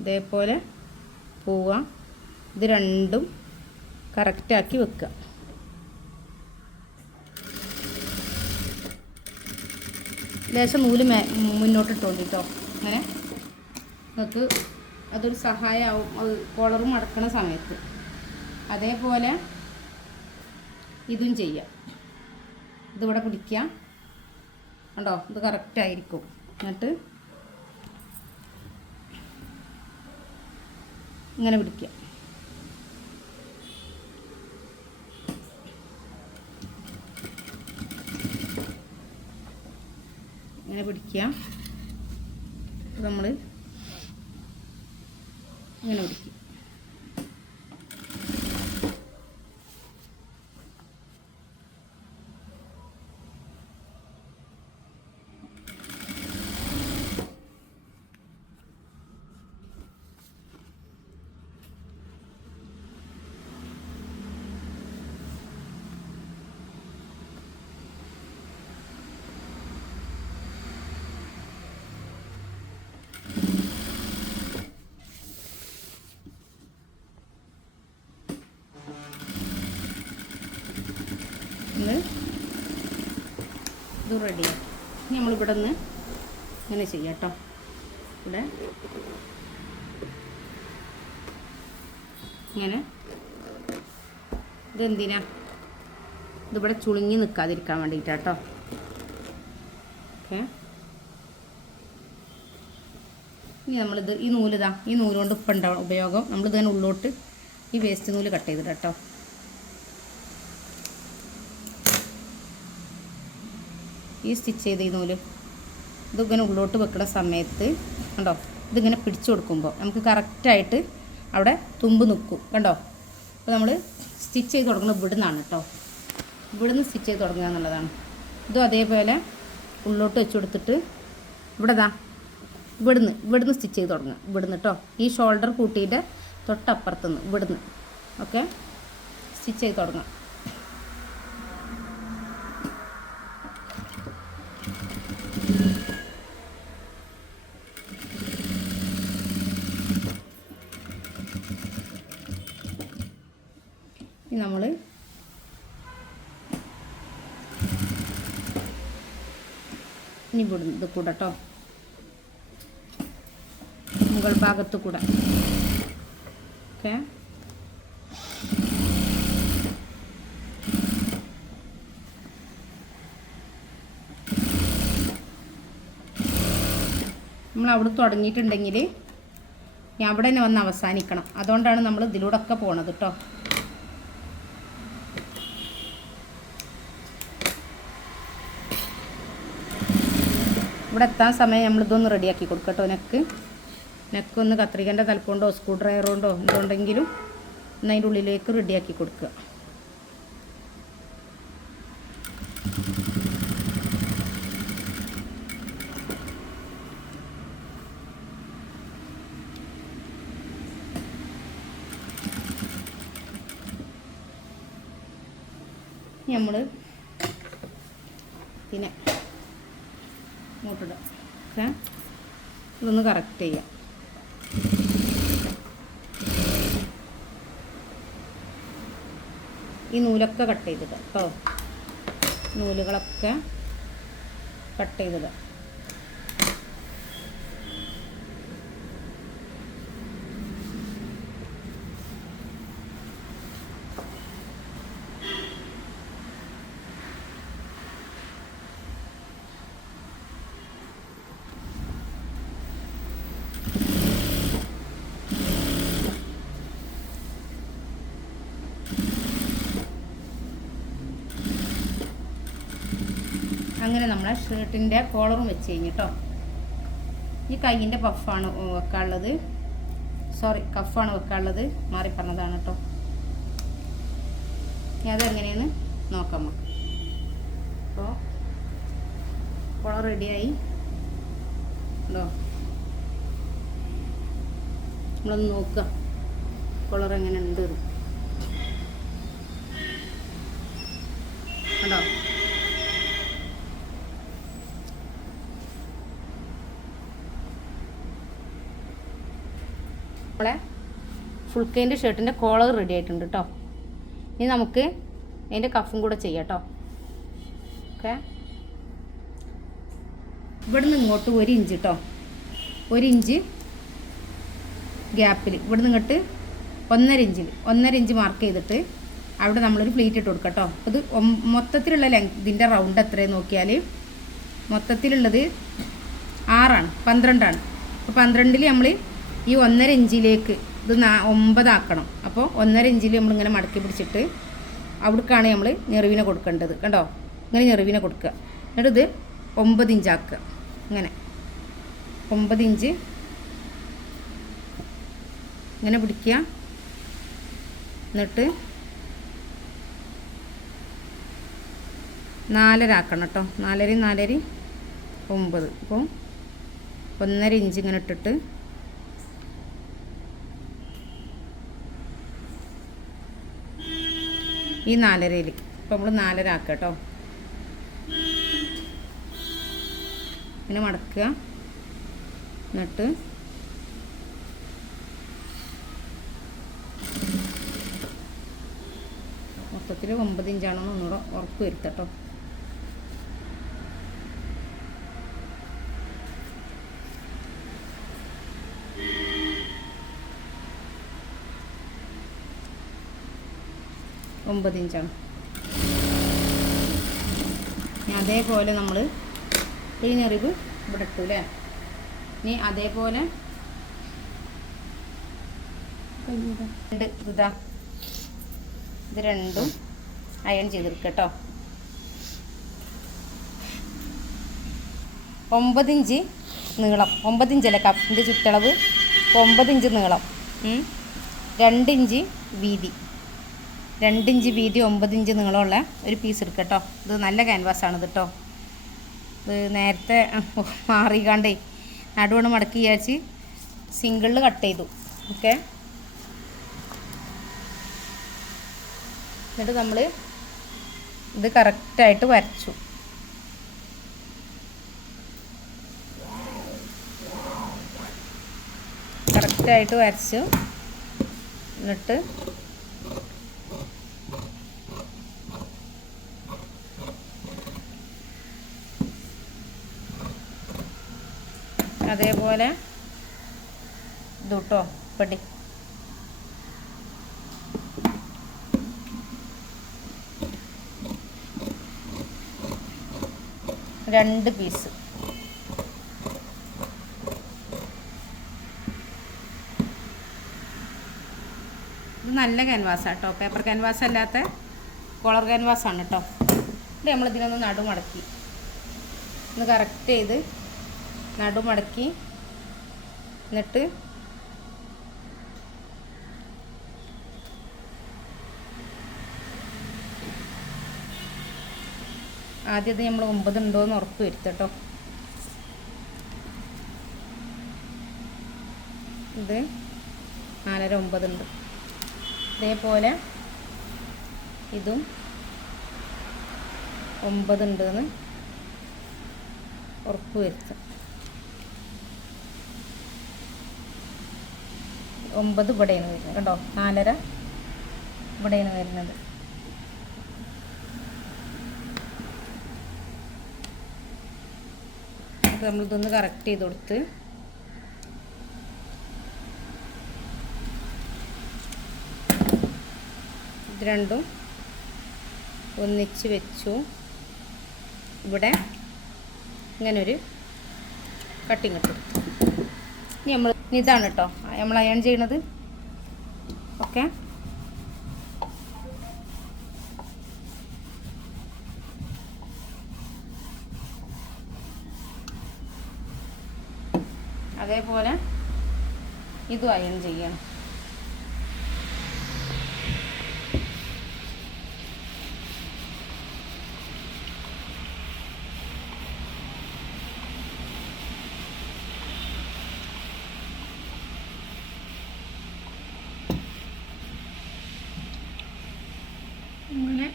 ഇതേപോലെ പോവുക. ഇത് രണ്ടും കറക്റ്റാക്കി വെക്കുക. ലേശം നൂല് മുന്നോട്ടിട്ടോണ്ട് കേട്ടോ. അങ്ങനെ നിങ്ങൾക്ക് അതൊരു സഹായമാവും, അത് കോളറും മടക്കണ സമയത്ത്. അതേപോലെ ഇതും ചെയ്യാം. ഇതിവിടെ പിടിക്കുക. കണ്ടോ, ഇത് കറക്റ്റായിരിക്കും. എന്നിട്ട് ഇങ്ങനെ പിടിക്കുക. ഇങ്ങനെ പിടിക്കുക. നമ്മൾ ഇങ്ങനെ പിടിക്കും. ഇത് റെഡിയാണ്. ഇനി നമ്മളിവിടെ നിന്ന് ഇങ്ങനെ ചെയ്യാം കേട്ടോ. ഇവിടെ ഇങ്ങനെ ഇതെന്തിനാ, ഇതിവിടെ ചുളുങ്ങി നിൽക്കാതിരിക്കാൻ വേണ്ടിയിട്ടാണ് കേട്ടോ. ഓക്കെ, ഇനി നമ്മളിത് ഈ നൂല് കൊണ്ട് ഇപ്പം ഉണ്ടാവും ഉപയോഗം. നമ്മളിതിങ്ങനെ ഉള്ളോട്ട് ഈ വേസ്റ്റ് നൂല് കട്ട് ചെയ്തിട്ട് കേട്ടോ. ഈ സ്റ്റിച്ച് ചെയ്ത് ഈ നൂല് ഇതിങ്ങനെ ഉള്ളോട്ട് വെക്കുന്ന സമയത്ത് കണ്ടോ, ഇതിങ്ങനെ പിടിച്ചു കൊടുക്കുമ്പോൾ നമുക്ക് കറക്റ്റായിട്ട് അവിടെ തുമ്പ് നിൽക്കും. കണ്ടോ, അപ്പോൾ നമ്മൾ സ്റ്റിച്ച് ചെയ്ത് തുടങ്ങുന്നത് ഇവിടുന്നാണ് കേട്ടോ. ഇവിടുന്ന് സ്റ്റിച്ച് ചെയ്ത് തുടങ്ങുക എന്നുള്ളതാണ്. ഇതും അതേപോലെ ഉള്ളോട്ട് വെച്ച് കൊടുത്തിട്ട് ഇവിടുന്ന് സ്റ്റിച്ച് ചെയ്ത് തുടങ്ങുക. ഇവിടുന്ന് കേട്ടോ, ഈ ഷോൾഡർ കൂട്ടിയിട്ട് തൊട്ടപ്പുറത്തുനിന്ന് ഇവിടുന്ന്. ഓക്കെ, സ്റ്റിച്ച് ചെയ്ത് തുടങ്ങാം. നമ്മൾ ഇനി ഇവിടുന്ന് ഇത് കൂടെ കേട്ടോ, മുകൾ ഭാഗത്ത് കൂടെ. ഓക്കെ, നമ്മൾ അവിടെ തുടങ്ങിയിട്ടുണ്ടെങ്കിൽ ഞാൻ അവിടെ തന്നെ വന്ന് അവസാനിക്കണം. അതുകൊണ്ടാണ് നമ്മൾ ഇതിലൂടെ ഒക്കെ പോണത് കേട്ടോ. ഇവിടെ എത്താൻ സമയം നമ്മളിതൊന്ന് റെഡിയാക്കി കൊടുക്കട്ടോ. നെക്കൊന്ന് കത്രികൻ്റെ തലക്കൊണ്ടോ സ്ക്രൂ ഡ്രൈവർ കൊണ്ടോ എന്തുണ്ടെങ്കിലും ഒന്ന് അതിൻ്റെ ഉള്ളിലേക്ക് റെഡിയാക്കി കൊടുക്കുക. നമ്മൾ പിന്നെ ഇങ്ങോട്ടിടാം. ഓക്കെ, ഇതൊന്ന് കറക്റ്റ് ചെയ്യാം. ഈ നൂലൊക്കെ കട്ട് ചെയ്തിടാം കേട്ടോ, നൂലുകളൊക്കെ കട്ട് ചെയ്തിടാം. അങ്ങനെ നമ്മളെ ഷർട്ടിൻ്റെ കോളറും വെച്ച് കഴിഞ്ഞിട്ടോ. ഈ കൈയിൻ്റെ പഫാണ് വെക്കാനുള്ളത്, സോറി കഫാണ് വെക്കാനുള്ളത്, മാറി പറഞ്ഞതാണ് കേട്ടോ. ഇനി അതെങ്ങനെയാണ് നോക്കാം നമുക്ക്. അപ്പോൾ കോളർ റെഡിയായി ഉണ്ടോ, നമ്മളൊന്ന് നോക്കുക കോളർ എങ്ങനെ ഉണ്ട് കണ്ടോ. നമ്മളെ ഫുൾ കൈൻ്റെ ഷർട്ടിൻ്റെ കോളർ റെഡി ആയിട്ടുണ്ട് കേട്ടോ. ഇനി നമുക്ക് അതിൻ്റെ കഫും കൂടെ ചെയ്യാം കേട്ടോ. ഓക്കെ, ഇവിടുന്ന് ഇങ്ങോട്ട് 1 ഇഞ്ച് കേട്ടോ, 1 ഇഞ്ച് ഗ്യാപ്പിൽ ഇവിടുന്ന് ഇങ്ങോട്ട് 1.5 ഇഞ്ച് മാർക്ക് ചെയ്തിട്ട് അവിടെ നമ്മളൊരു പ്ലീറ്റ് ഇട്ട് കൊടുക്കാം കേട്ടോ. ഇത് മൊത്തത്തിലുള്ള ഇതിൻ്റെ റൗണ്ട് എത്രയെന്ന് നോക്കിയാൽ മൊത്തത്തിലുള്ളത് 6 12ആണ്. അപ്പോൾ 12ൽ നമ്മൾ ഈ 1.5 ഇഞ്ചിലേക്ക് ഇത് 9 ആക്കണം. അപ്പോൾ 1.5 ഇഞ്ചിൽ നമ്മളിങ്ങനെ മടക്കി പിടിച്ചിട്ട് അവിടേക്കാണ് നമ്മൾ ഞെറിവിനെ കൊടുക്കേണ്ടത് കണ്ടോ. ഇങ്ങനെ ഞെറിവിനെ കൊടുക്കുക. എന്നിട്ട് ഇത് 9 ഇഞ്ചാക്കുക. ഇങ്ങനെ 9 ഇഞ്ച് ഇങ്ങനെ പിടിക്കുക. എന്നിട്ട് 4.5 ആക്കണം കേട്ടോ. 4.5 9. അപ്പോൾ 1.5 ഇഞ്ച് ഇങ്ങനെ ഇട്ടിട്ട് ഈ 4.5 ഇപ്പോൾ നമ്മൾ 4.5 ആക്കുക കേട്ടോ. ഇങ്ങനെ മടക്കുക. എന്നിട്ട് മൊത്തത്തിൽ 9 ഇഞ്ചാണോ ഒന്നുകൂടെ ഉറപ്പ് വരുത്തട്ടോ. ഒമ്പത് ഇഞ്ചാണ്. അതേപോലെ നമ്മൾ ഈ ഞെറിവ് ഇവിടെ ഇട്ടു അല്ലേ. ഇനി അതേപോലെ ഇതാ ഇത് രണ്ടും അയൺ ചെയ്തെടുക്കുക കേട്ടോ. 9 ഇഞ്ച് നീളം, 9 ഇഞ്ചല്ലേ കപ്പിൻ്റെ ചുറ്റളവ്, 9 ഇഞ്ച് നീളം, 2 ഇഞ്ച് വീതി, 2 ഇഞ്ച് വീതി 9 ഇഞ്ച് നീളമുള്ള ഒരു പീസ് എടുക്കുക കേട്ടോ. ഇത് നല്ല ക്യാൻവാസാണ് ഇത് കേട്ടോ. ഇത് നേരത്തെ മാറിക്കാണ്ടേ നടുവണ് മടക്കി വിചാരിച്ച് സിംഗിളിൽ കട്ട് ചെയ്തു. ഓക്കെ, എന്നിട്ട് നമ്മൾ ഇത് കറക്റ്റായിട്ട് വരച്ചു. കറക്റ്റായിട്ട് വരച്ചു. എന്നിട്ട് അതേപോലെ ഇതുട്ടോ പടി രണ്ട് പീസ്. ഇത് നല്ല ക്യാൻവാസാണ് കേട്ടോ, പേപ്പർ ക്യാൻവാസ് അല്ലാത്ത കോളർ ക്യാൻവാസാണ് കേട്ടോ. ഇത് നമ്മളിതിനൊന്ന് നടുമടക്കി ഒന്ന് കറക്റ്റ് ചെയ്ത് നടുമടക്കി എന്നിട്ട് ആദ്യം ഇത് നമ്മൾ 9 ഉണ്ടോയെന്ന് ഉറപ്പ് വരുത്തട്ടോ. ഇത് 4.5 9 ഉണ്ട്. ഇതേപോലെ ഇതും 9 ഉണ്ടെന്ന് ഉറപ്പ് വരുത്തും. 9 ഇവിടെയാണ് വരുന്നത് കേട്ടോ, 4.5 ഇവിടെയാണ് വരുന്നത്. അപ്പോൾ നമ്മളിതൊന്ന് കറക്റ്റ് ചെയ്ത് കൊടുത്ത് ഇത് രണ്ടും ഒന്നിച്ച് വെച്ചു. ഇവിടെ ഇങ്ങനൊരു കട്ടിങ് ഇട്ടു. ഇനി ഇതാണ് കേട്ടോ നമ്മൾ അയൺ ചെയ്യണത്. ഓക്കെ, അതേപോലെ ഇതും അയൺ ചെയ്യണം. അങ്ങനെ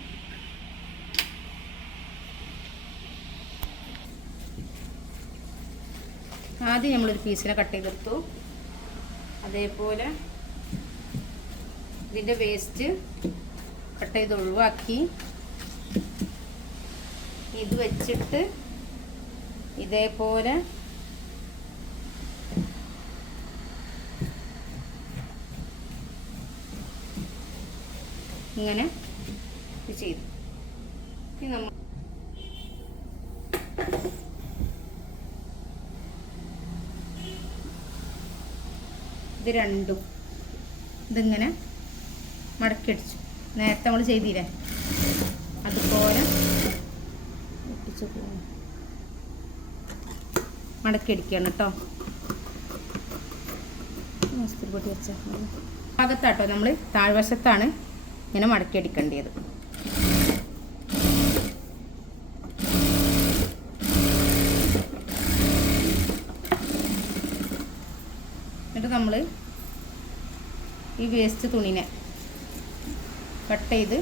ആദ്യം നമ്മളൊരു പീസിനെ കട്ട് ചെയ്തെടുത്തു. അതേപോലെ ഇതിൻ്റെ വേസ്റ്റ് കട്ട് ചെയ്ത് ഒഴിവാക്കി ഇത് വെച്ചിട്ട് ഇതേപോലെ ഇങ്ങനെ ചെയ്തു. ഇനി നമ്മൾ ഇത് രണ്ടും ഇതിങ്ങനെ മടക്കിയടിച്ചു. നേരത്തെ നമ്മൾ ചെയ്തില്ലേ അതുപോലെ മടക്കിയടിക്കുകയാണ് കേട്ടോ. പൊടി വെച്ച ഭാഗത്താട്ടോ നമ്മൾ താഴ്വശത്താണ് ഇങ്ങനെ മടക്കിയടിക്കേണ്ടത്. എന്നിട്ട് നമ്മൾ ഈ വേസ്റ്റ് തുണിനെ കട്ട് ചെയ്ത്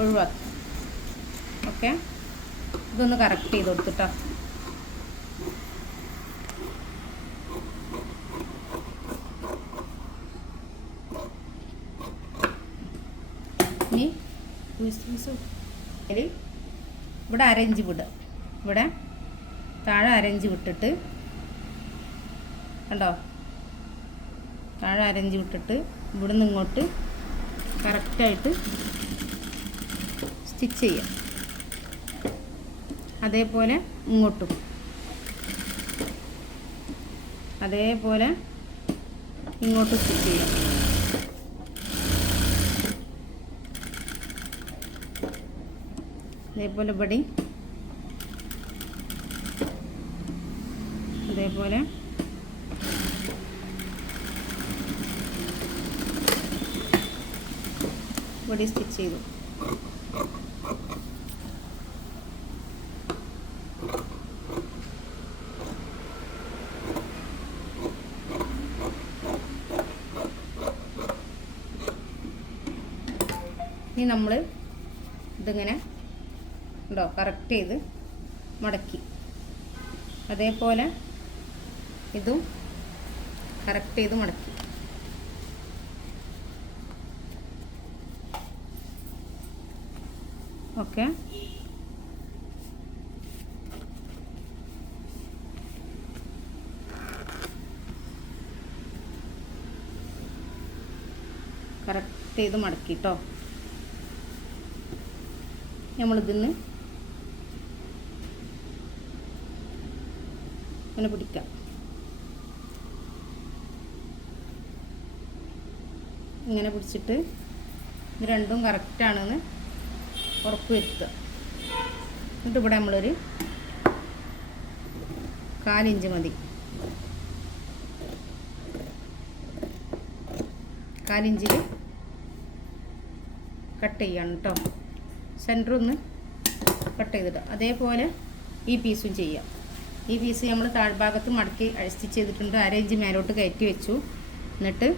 ഒഴിവാക്കി. ഓക്കെ, ഇതൊന്ന് കറക്റ്റ് ചെയ്ത് കൊടുത്തിട്ടോ. ഇനി ഇവിടെ അരഞ്ച് വിടുക. ഇവിടെ താഴെ അരഞ്ച് വിട്ടിട്ട് കണ്ടോ, താഴെ അരഞ്ച് വിട്ടിട്ട് ഇവിടെ നിന്ന് ഇങ്ങോട്ട് കറക്റ്റായിട്ട് സ്റ്റിച്ച് ചെയ്യാം. അതേപോലെ ഇങ്ങോട്ടും അതേപോലെ ഇങ്ങോട്ട് സ്റ്റിച്ച് ചെയ്യാം. അതേപോലെ ഇവിടെ അതേപോലെ ഇവിടെ സ്റ്റിച്ച് ചെയ്തു. ഇനി നമ്മൾ ഇതിങ്ങനെ ഉണ്ടോ കറക്റ്റ് ചെയ്ത് മടക്കി. അതേപോലെ ഇതും കറക്റ്റ് ചെയ്ത് മടക്കി. ഓക്കെ, കറക്റ്റ് ചെയ്ത് മടക്കി കേട്ടോ. നമ്മളിതിന്ന് ഇങ്ങനെ പിടിക്കാം. ഇങ്ങനെ പിടിച്ചിട്ട് ഇത് രണ്ടും കറക്റ്റാണെന്ന് ഉറപ്പ് വരുത്തുക. എന്നിട്ട് ഇവിടെ നമ്മളൊരു 1/4 ഇഞ്ച് മതി, 1/4 ഇഞ്ചിൽ കട്ട് ചെയ്യണം കേട്ടോ. സെൻറ്റർ ഒന്ന് കട്ട് ചെയ്തിട്ട് അതേപോലെ ഈ പീസും ചെയ്യാം. ഈ പീസ് നമ്മൾ താഴ്ഭാഗത്ത് മടക്കി സ്റ്റിച്ച് ചെയ്തിട്ടുണ്ട്. 1/2 ഇഞ്ച് മേലോട്ട് കയറ്റി വെച്ചു. എന്നിട്ട്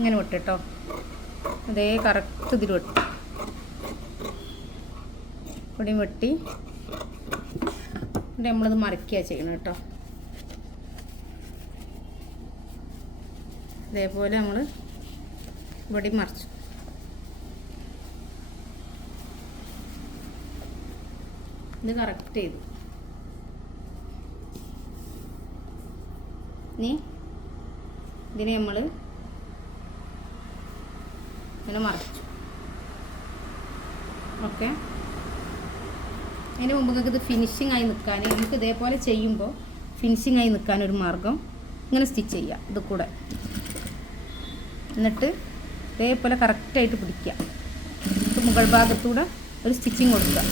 ഇങ്ങനെ വെട്ട് കേട്ടോ. അതേ കറക്റ്റ് ഇതിൽ വെട്ടി ഇവിടെയും വെട്ടി എന്നിട്ട് നമ്മളിത് മറിക്കുക ചെയ്യണം കേട്ടോ. അതേപോലെ നമ്മൾ ഇവിടെയും മറിച്ചു. ഇത് കറക്റ്റ് ചെയ്തു. ഇനി ഇതിനെ നമ്മൾ ഇങ്ങനെ മറിച്ചു. ഓക്കെ, അതിന് മുമ്പ് നിങ്ങൾക്ക് ഇത് ഫിനിഷിംഗ് ആയി നിൽക്കാൻ, നമുക്ക് ഇതേപോലെ ചെയ്യുമ്പോൾ ഫിനിഷിംഗ് ആയി നിൽക്കാനൊരു മാർഗം ഇങ്ങനെ സ്റ്റിച്ച് ചെയ്യാം ഇത് കൂടെ. എന്നിട്ട് ഇതേപോലെ കറക്റ്റായിട്ട് പിടിക്കുക. മുകൾ ഭാഗത്തൂടെ ഒരു സ്റ്റിച്ചിങ് കൊടുക്കുക.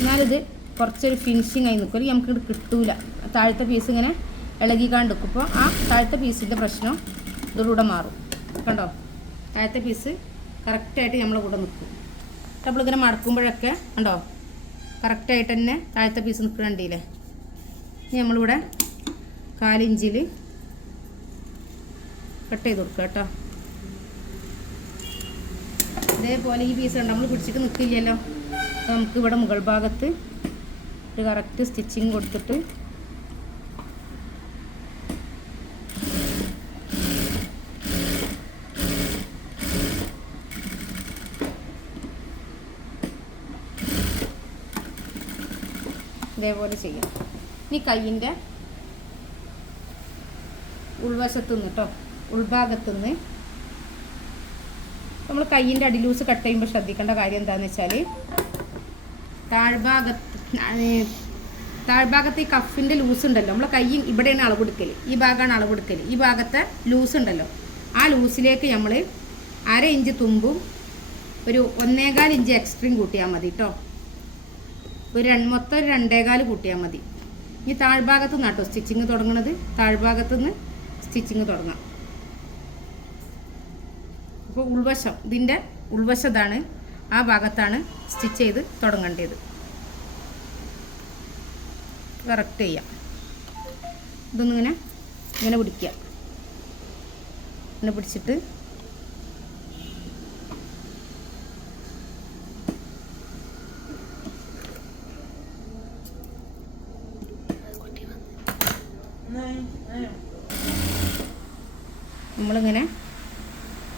എന്നാലിത് കുറച്ചൊരു ഫിനിഷിംഗ് ആയി നിൽക്കും. നമുക്കിത് കിട്ടൂല. താഴത്തെ പീസ് ഇങ്ങനെ ഇളകിക്കാണ്ട് നിൽക്കുമ്പോൾ ആ താഴത്തെ പീസിൻ്റെ പ്രശ്നം ഇതിലൂടെ മാറും. കണ്ടോ, താഴത്തെ പീസ് കറക്റ്റായിട്ട് നമ്മളെ കൂടെ നിൽക്കും. നമ്മളിങ്ങനെ മടക്കുമ്പോഴൊക്കെ കണ്ടോ കറക്റ്റായിട്ട് തന്നെ താഴത്തെ പീസ് നിൽക്കണ്ടില്ലേ. ഇനി നമ്മളിവിടെ 1/4 ഇഞ്ചിൽ കട്ട് ചെയ്ത് കൊടുക്കുക കേട്ടോ. ഇതേപോലെ ഈ പീസ് ഉണ്ട്, നമ്മൾ പിടിച്ചിട്ട് നിൽക്കില്ലല്ലോ. അപ്പോൾ നമുക്ക് ഇവിടെ മുകൾ ഭാഗത്ത് ഒരു കറക്റ്റ് സ്റ്റിച്ചിങ് കൊടുത്തിട്ട് ഇതേപോലെ ചെയ്യാം. ഇനി കയ്യിൻ്റെ ഉൾവശത്തുനിന്ന് കേട്ടോ, ഉൾഭാഗത്തുനിന്ന് നമ്മൾ കയ്യിൻ്റെ അടിലൂസ് കട്ട് ചെയ്യുമ്പോൾ ശ്രദ്ധിക്കേണ്ട കാര്യം എന്താണെന്ന് വെച്ചാൽ താഴ്ഭാഗത്ത് ഈ കഫിൻ്റെ ലൂസ് ഉണ്ടല്ലോ, നമ്മൾ കൈ ഇവിടെയാണ് അളവെടുക്കൽ, ഈ ഭാഗമാണ് അളവെടുക്കൽ. ഈ ഭാഗത്തെ ലൂസ് ഉണ്ടല്ലോ, ആ ലൂസിലേക്ക് നമ്മൾ 1/2 ഇഞ്ച് തുമ്പും ഒരു 1.25 ഇഞ്ച് എക്സ്ട്രീം കൂട്ടിയാൽ മതി കേട്ടോ. മൊത്തം 2.25 കൂട്ടിയാൽ മതി. ഇനി താഴ്ഭാഗത്ത് നിന്നാട്ടോ സ്റ്റിച്ചിങ് തുടങ്ങുന്നത്. താഴ്ഭാഗത്ത് നിന്ന് സ്റ്റിച്ചിങ് തുടങ്ങാം. അപ്പോൾ ഉൾവശം, ഇതിൻ്റെ ഉൾവശത്താണ്, ആ ഭാഗത്താണ് സ്റ്റിച്ച് ചെയ്ത് തുടങ്ങേണ്ടത്. കറക്റ്റ് ചെയ്യാം. ഇതൊന്നിങ്ങനെ ഇങ്ങനെ പിടിക്കുക. ഇങ്ങനെ പിടിച്ചിട്ട് നമ്മളിങ്ങനെ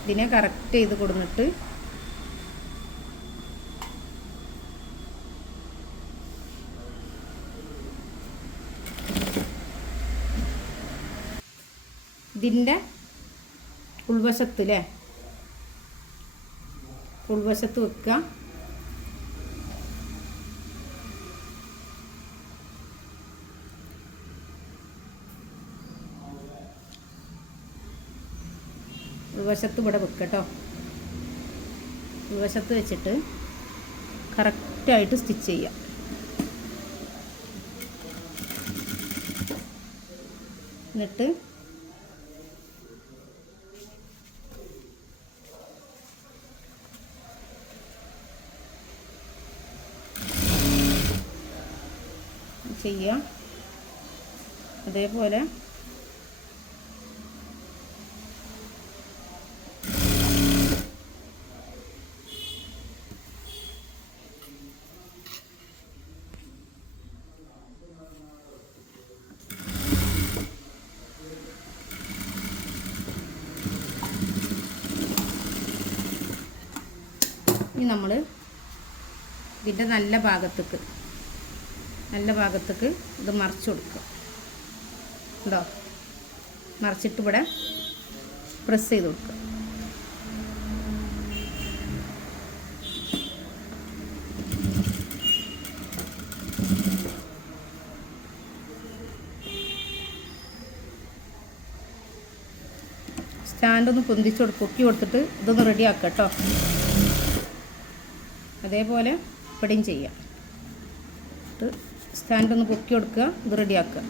ഇതിനെ കറക്റ്റ് ചെയ്ത് കൊടുത്തിട്ട് ഇതിൻ്റെ ഉൾവശത്ത് അല്ലേ, ഉൾവശത്ത് വെക്കുക. ഉൾവശത്ത് ഇവിടെ വെക്കുക കേട്ടോ. ഉൾവശത്ത് വെച്ചിട്ട് കറക്റ്റായിട്ട് സ്റ്റിച്ച് ചെയ്യാം. എന്നിട്ട് ചെയ്യാം. അതേപോലെ ഇനി നമ്മൾ ഇതിൻ്റെ നല്ല ഭാഗത്തേക്ക് ഇത് മറിച്ച് കൊടുക്കുക. ഉണ്ടോ? മറിച്ചിട്ട് ഇവിടെ പ്രസ് ചെയ്ത് കൊടുക്കുക. സ്റ്റാൻഡൊന്ന് പൊക്കി കൊടുത്തിട്ട് ഇതൊന്ന് റെഡിയാക്കുക കേട്ടോ. അതേപോലെ ഇവിടെയും ചെയ്യാം. സ്റ്റാൻഡൊന്ന് പൊക്കി കൊടുക്കുക, ഇത് റെഡിയാക്കുക.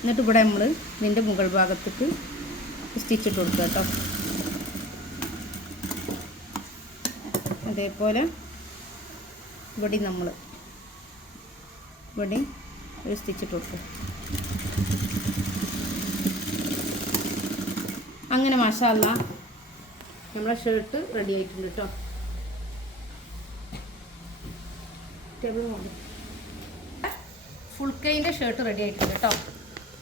എന്നിട്ട് ഇവിടെ നമ്മൾ ഇതിൻ്റെ മുകൾ ഭാഗത്തേക്ക് സ്റ്റിച്ചിട്ട് കൊടുക്കുക കേട്ടോ. അതേപോലെ ഇവിടെ ഒരു സ്റ്റിച്ചിട്ട് കൊടുക്കുക. അങ്ങനെ മാഷാ അല്ലാ നമ്മളെ ഷർട്ട് റെഡി ആയിട്ടുണ്ട് കേട്ടോ. ഫുൾ കൈൻ്റെ ഷർട്ട് റെഡി ആയിട്ടുണ്ട് കേട്ടോ.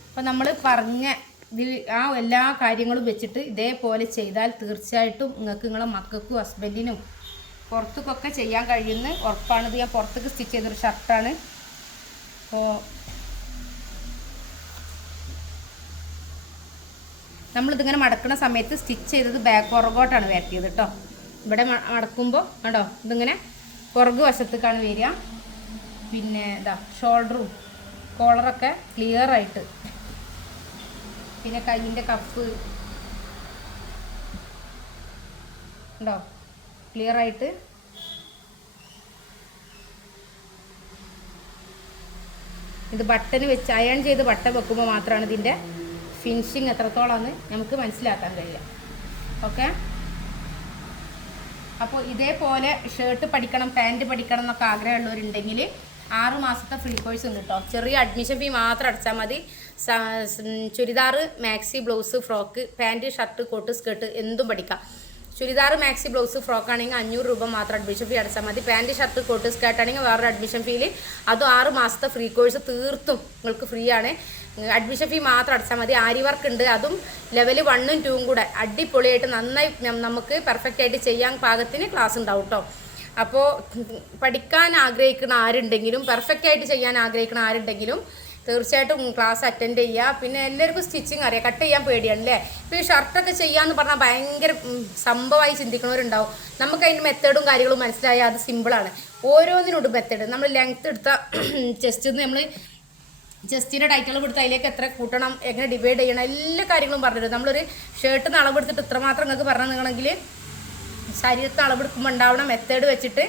അപ്പോൾ നമ്മൾ പറഞ്ഞ ഇതിൽ എല്ലാ കാര്യങ്ങളും വെച്ചിട്ട് ഇതേപോലെ ചെയ്താൽ തീർച്ചയായിട്ടും നിങ്ങൾക്ക് നിങ്ങളെ മക്കൾക്കും ഹസ്ബൻഡിനും പുറത്തേക്കൊക്കെ ചെയ്യാൻ കഴിയുന്ന ഉറപ്പാണിത്. ഞാൻ പുറത്തേക്ക് സ്റ്റിച്ച് ചെയ്തൊരു ഷർട്ടാണ്. അപ്പോൾ നമ്മളിതിങ്ങനെ മടക്കുന്ന സമയത്ത് സ്റ്റിച്ച് ചെയ്തത് പുറകോട്ടാണ് വരട്ടിയത് കേട്ടോ. ഇവിടെ മടക്കുമ്പോൾ കണ്ടോ ഇതിങ്ങനെ പുറകു വശത്തേക്കാണ് വരിക. പിന്നെ ഷോൾഡറും കോളറൊക്കെ ക്ലിയറായിട്ട്, പിന്നെ കൈയിൻ്റെ കഫ് ഉണ്ടോ ക്ലിയറായിട്ട്. ഇത് ബട്ടൺ വെച്ച് അയൺ ചെയ്ത് ബട്ടൺ വെക്കുമ്പോൾ മാത്രമാണ് ഇതിൻ്റെ ഫിനിഷിങ് എത്രത്തോളമെന്ന് നമുക്ക് മനസ്സിലാക്കാൻ കഴിയുക. ഓക്കെ. അപ്പോൾ ഇതേപോലെ ഷർട്ട് പഠിക്കണം, പാൻറ്റ് പഠിക്കണം എന്നൊക്കെ ആഗ്രഹമുള്ളവരുണ്ടെങ്കിൽ 6 മാസത്തെ ഫ്രീ കോഴ്സ് ഉണ്ട് കേട്ടോ. ചെറിയ അഡ്മിഷൻ ഫീ മാത്രം അടച്ചാൽ മതി. Churidar, maxi, blouse, frock, pant, shirt, coat, skirt എന്തും പഠിക്കാം. ചുരിദാർ, മാക്സി, ബ്ലൗസ്, ഫ്രോക്ക് ആണെങ്കിൽ 500 രൂപ മാത്രം അഡ്മിഷൻ ഫീ അടച്ചാൽ മതി. പാൻറ്റ്, ഷർട്ട്, കോട്ട്, സ്കേർട്ട് ആണെങ്കിൽ വേറൊരു അഡ്മിഷൻ ഫീയിൽ അതും 6 മാസത്തെ ഫ്രീ കോഴ്സ് തീർത്തും നിങ്ങൾക്ക് ഫ്രീ ആണ്. അഡ്മിഷൻ ഫീ മാത്രം അടച്ചാൽ മതി. ആരി വർക്ക് ഉണ്ട്, അതും ലെവൽ 1ഉം 2ഉം കൂടെ അടിപൊളിയായിട്ട് നന്നായി നമുക്ക് പെർഫെക്റ്റ് ആയിട്ട് ചെയ്യാൻ പാകത്തിന് ക്ലാസ് ഉണ്ടാവും കേട്ടോ. അപ്പോൾ പഠിക്കാൻ ആഗ്രഹിക്കുന്ന ആരുണ്ടെങ്കിലും, പെർഫെക്റ്റ് ആയിട്ട് ചെയ്യാൻ ആഗ്രഹിക്കുന്ന ആരുണ്ടെങ്കിലും തീർച്ചയായിട്ടും ക്ലാസ് അറ്റൻഡ് ചെയ്യുക. പിന്നെ എല്ലാവർക്കും സ്റ്റിച്ചിങ് അറിയാം, കട്ട് ചെയ്യാൻ പേടിയാണല്ലേ. ഇപ്പോൾ ഈ ഷർട്ടൊക്കെ ചെയ്യാമെന്ന് പറഞ്ഞാൽ ഭയങ്കര സംഭവമായി ചിന്തിക്കുന്നവരുണ്ടാവും. നമുക്ക് അതിൻ്റെ മെത്തേഡും കാര്യങ്ങളും മനസ്സിലായാൽ അത് സിമ്പിളാണ്. ഓരോന്നിനോടും മെത്തേഡ്. നമ്മൾ ലെങ്ത്ത് എടുത്ത ചെസ്റ്റിൽ നിന്ന് നമ്മൾ ചെസ്റ്റിൻ്റെ ടൈറ്റിൽ കൊടുത്ത് അതിലേക്ക് എത്ര കൂട്ടണം, എങ്ങനെ ഡിവൈഡ് ചെയ്യണം, എല്ലാ കാര്യങ്ങളും പറഞ്ഞിട്ടുണ്ട്. നമ്മളൊരു ഷർട്ടിന് അളവെടുത്തിട്ട് ഇത്രമാത്രം നിങ്ങൾക്ക് പറഞ്ഞു തന്നിട്ടുണ്ടെങ്കിൽ ശരീരത്തിന് അളവെടുക്കുമ്പോൾ ഉണ്ടാവണം മെത്തേഡ് വെച്ചിട്ട്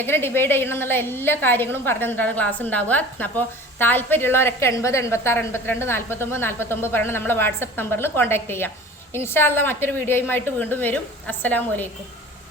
എങ്ങനെ ഡിവൈഡ് ചെയ്യണം എന്നുള്ള എല്ലാ കാര്യങ്ങളും പറഞ്ഞു തന്നിട്ടാണ് ക്ലാസ് ഉണ്ടാവുക. അപ്പോൾ താല്പര്യമുള്ളവരൊക്കെ 80 86 82 49 49 പറഞ്ഞ് നമ്മളെ വാട്സപ്പ് നമ്പറിൽ കോൺടാക്ട് ചെയ്യാം. ഇൻഷാ അല്ലാഹ് മറ്റൊരു വീഡിയോയുമായിട്ട് വീണ്ടും വരും. അസ്സലാമു അലൈക്കും.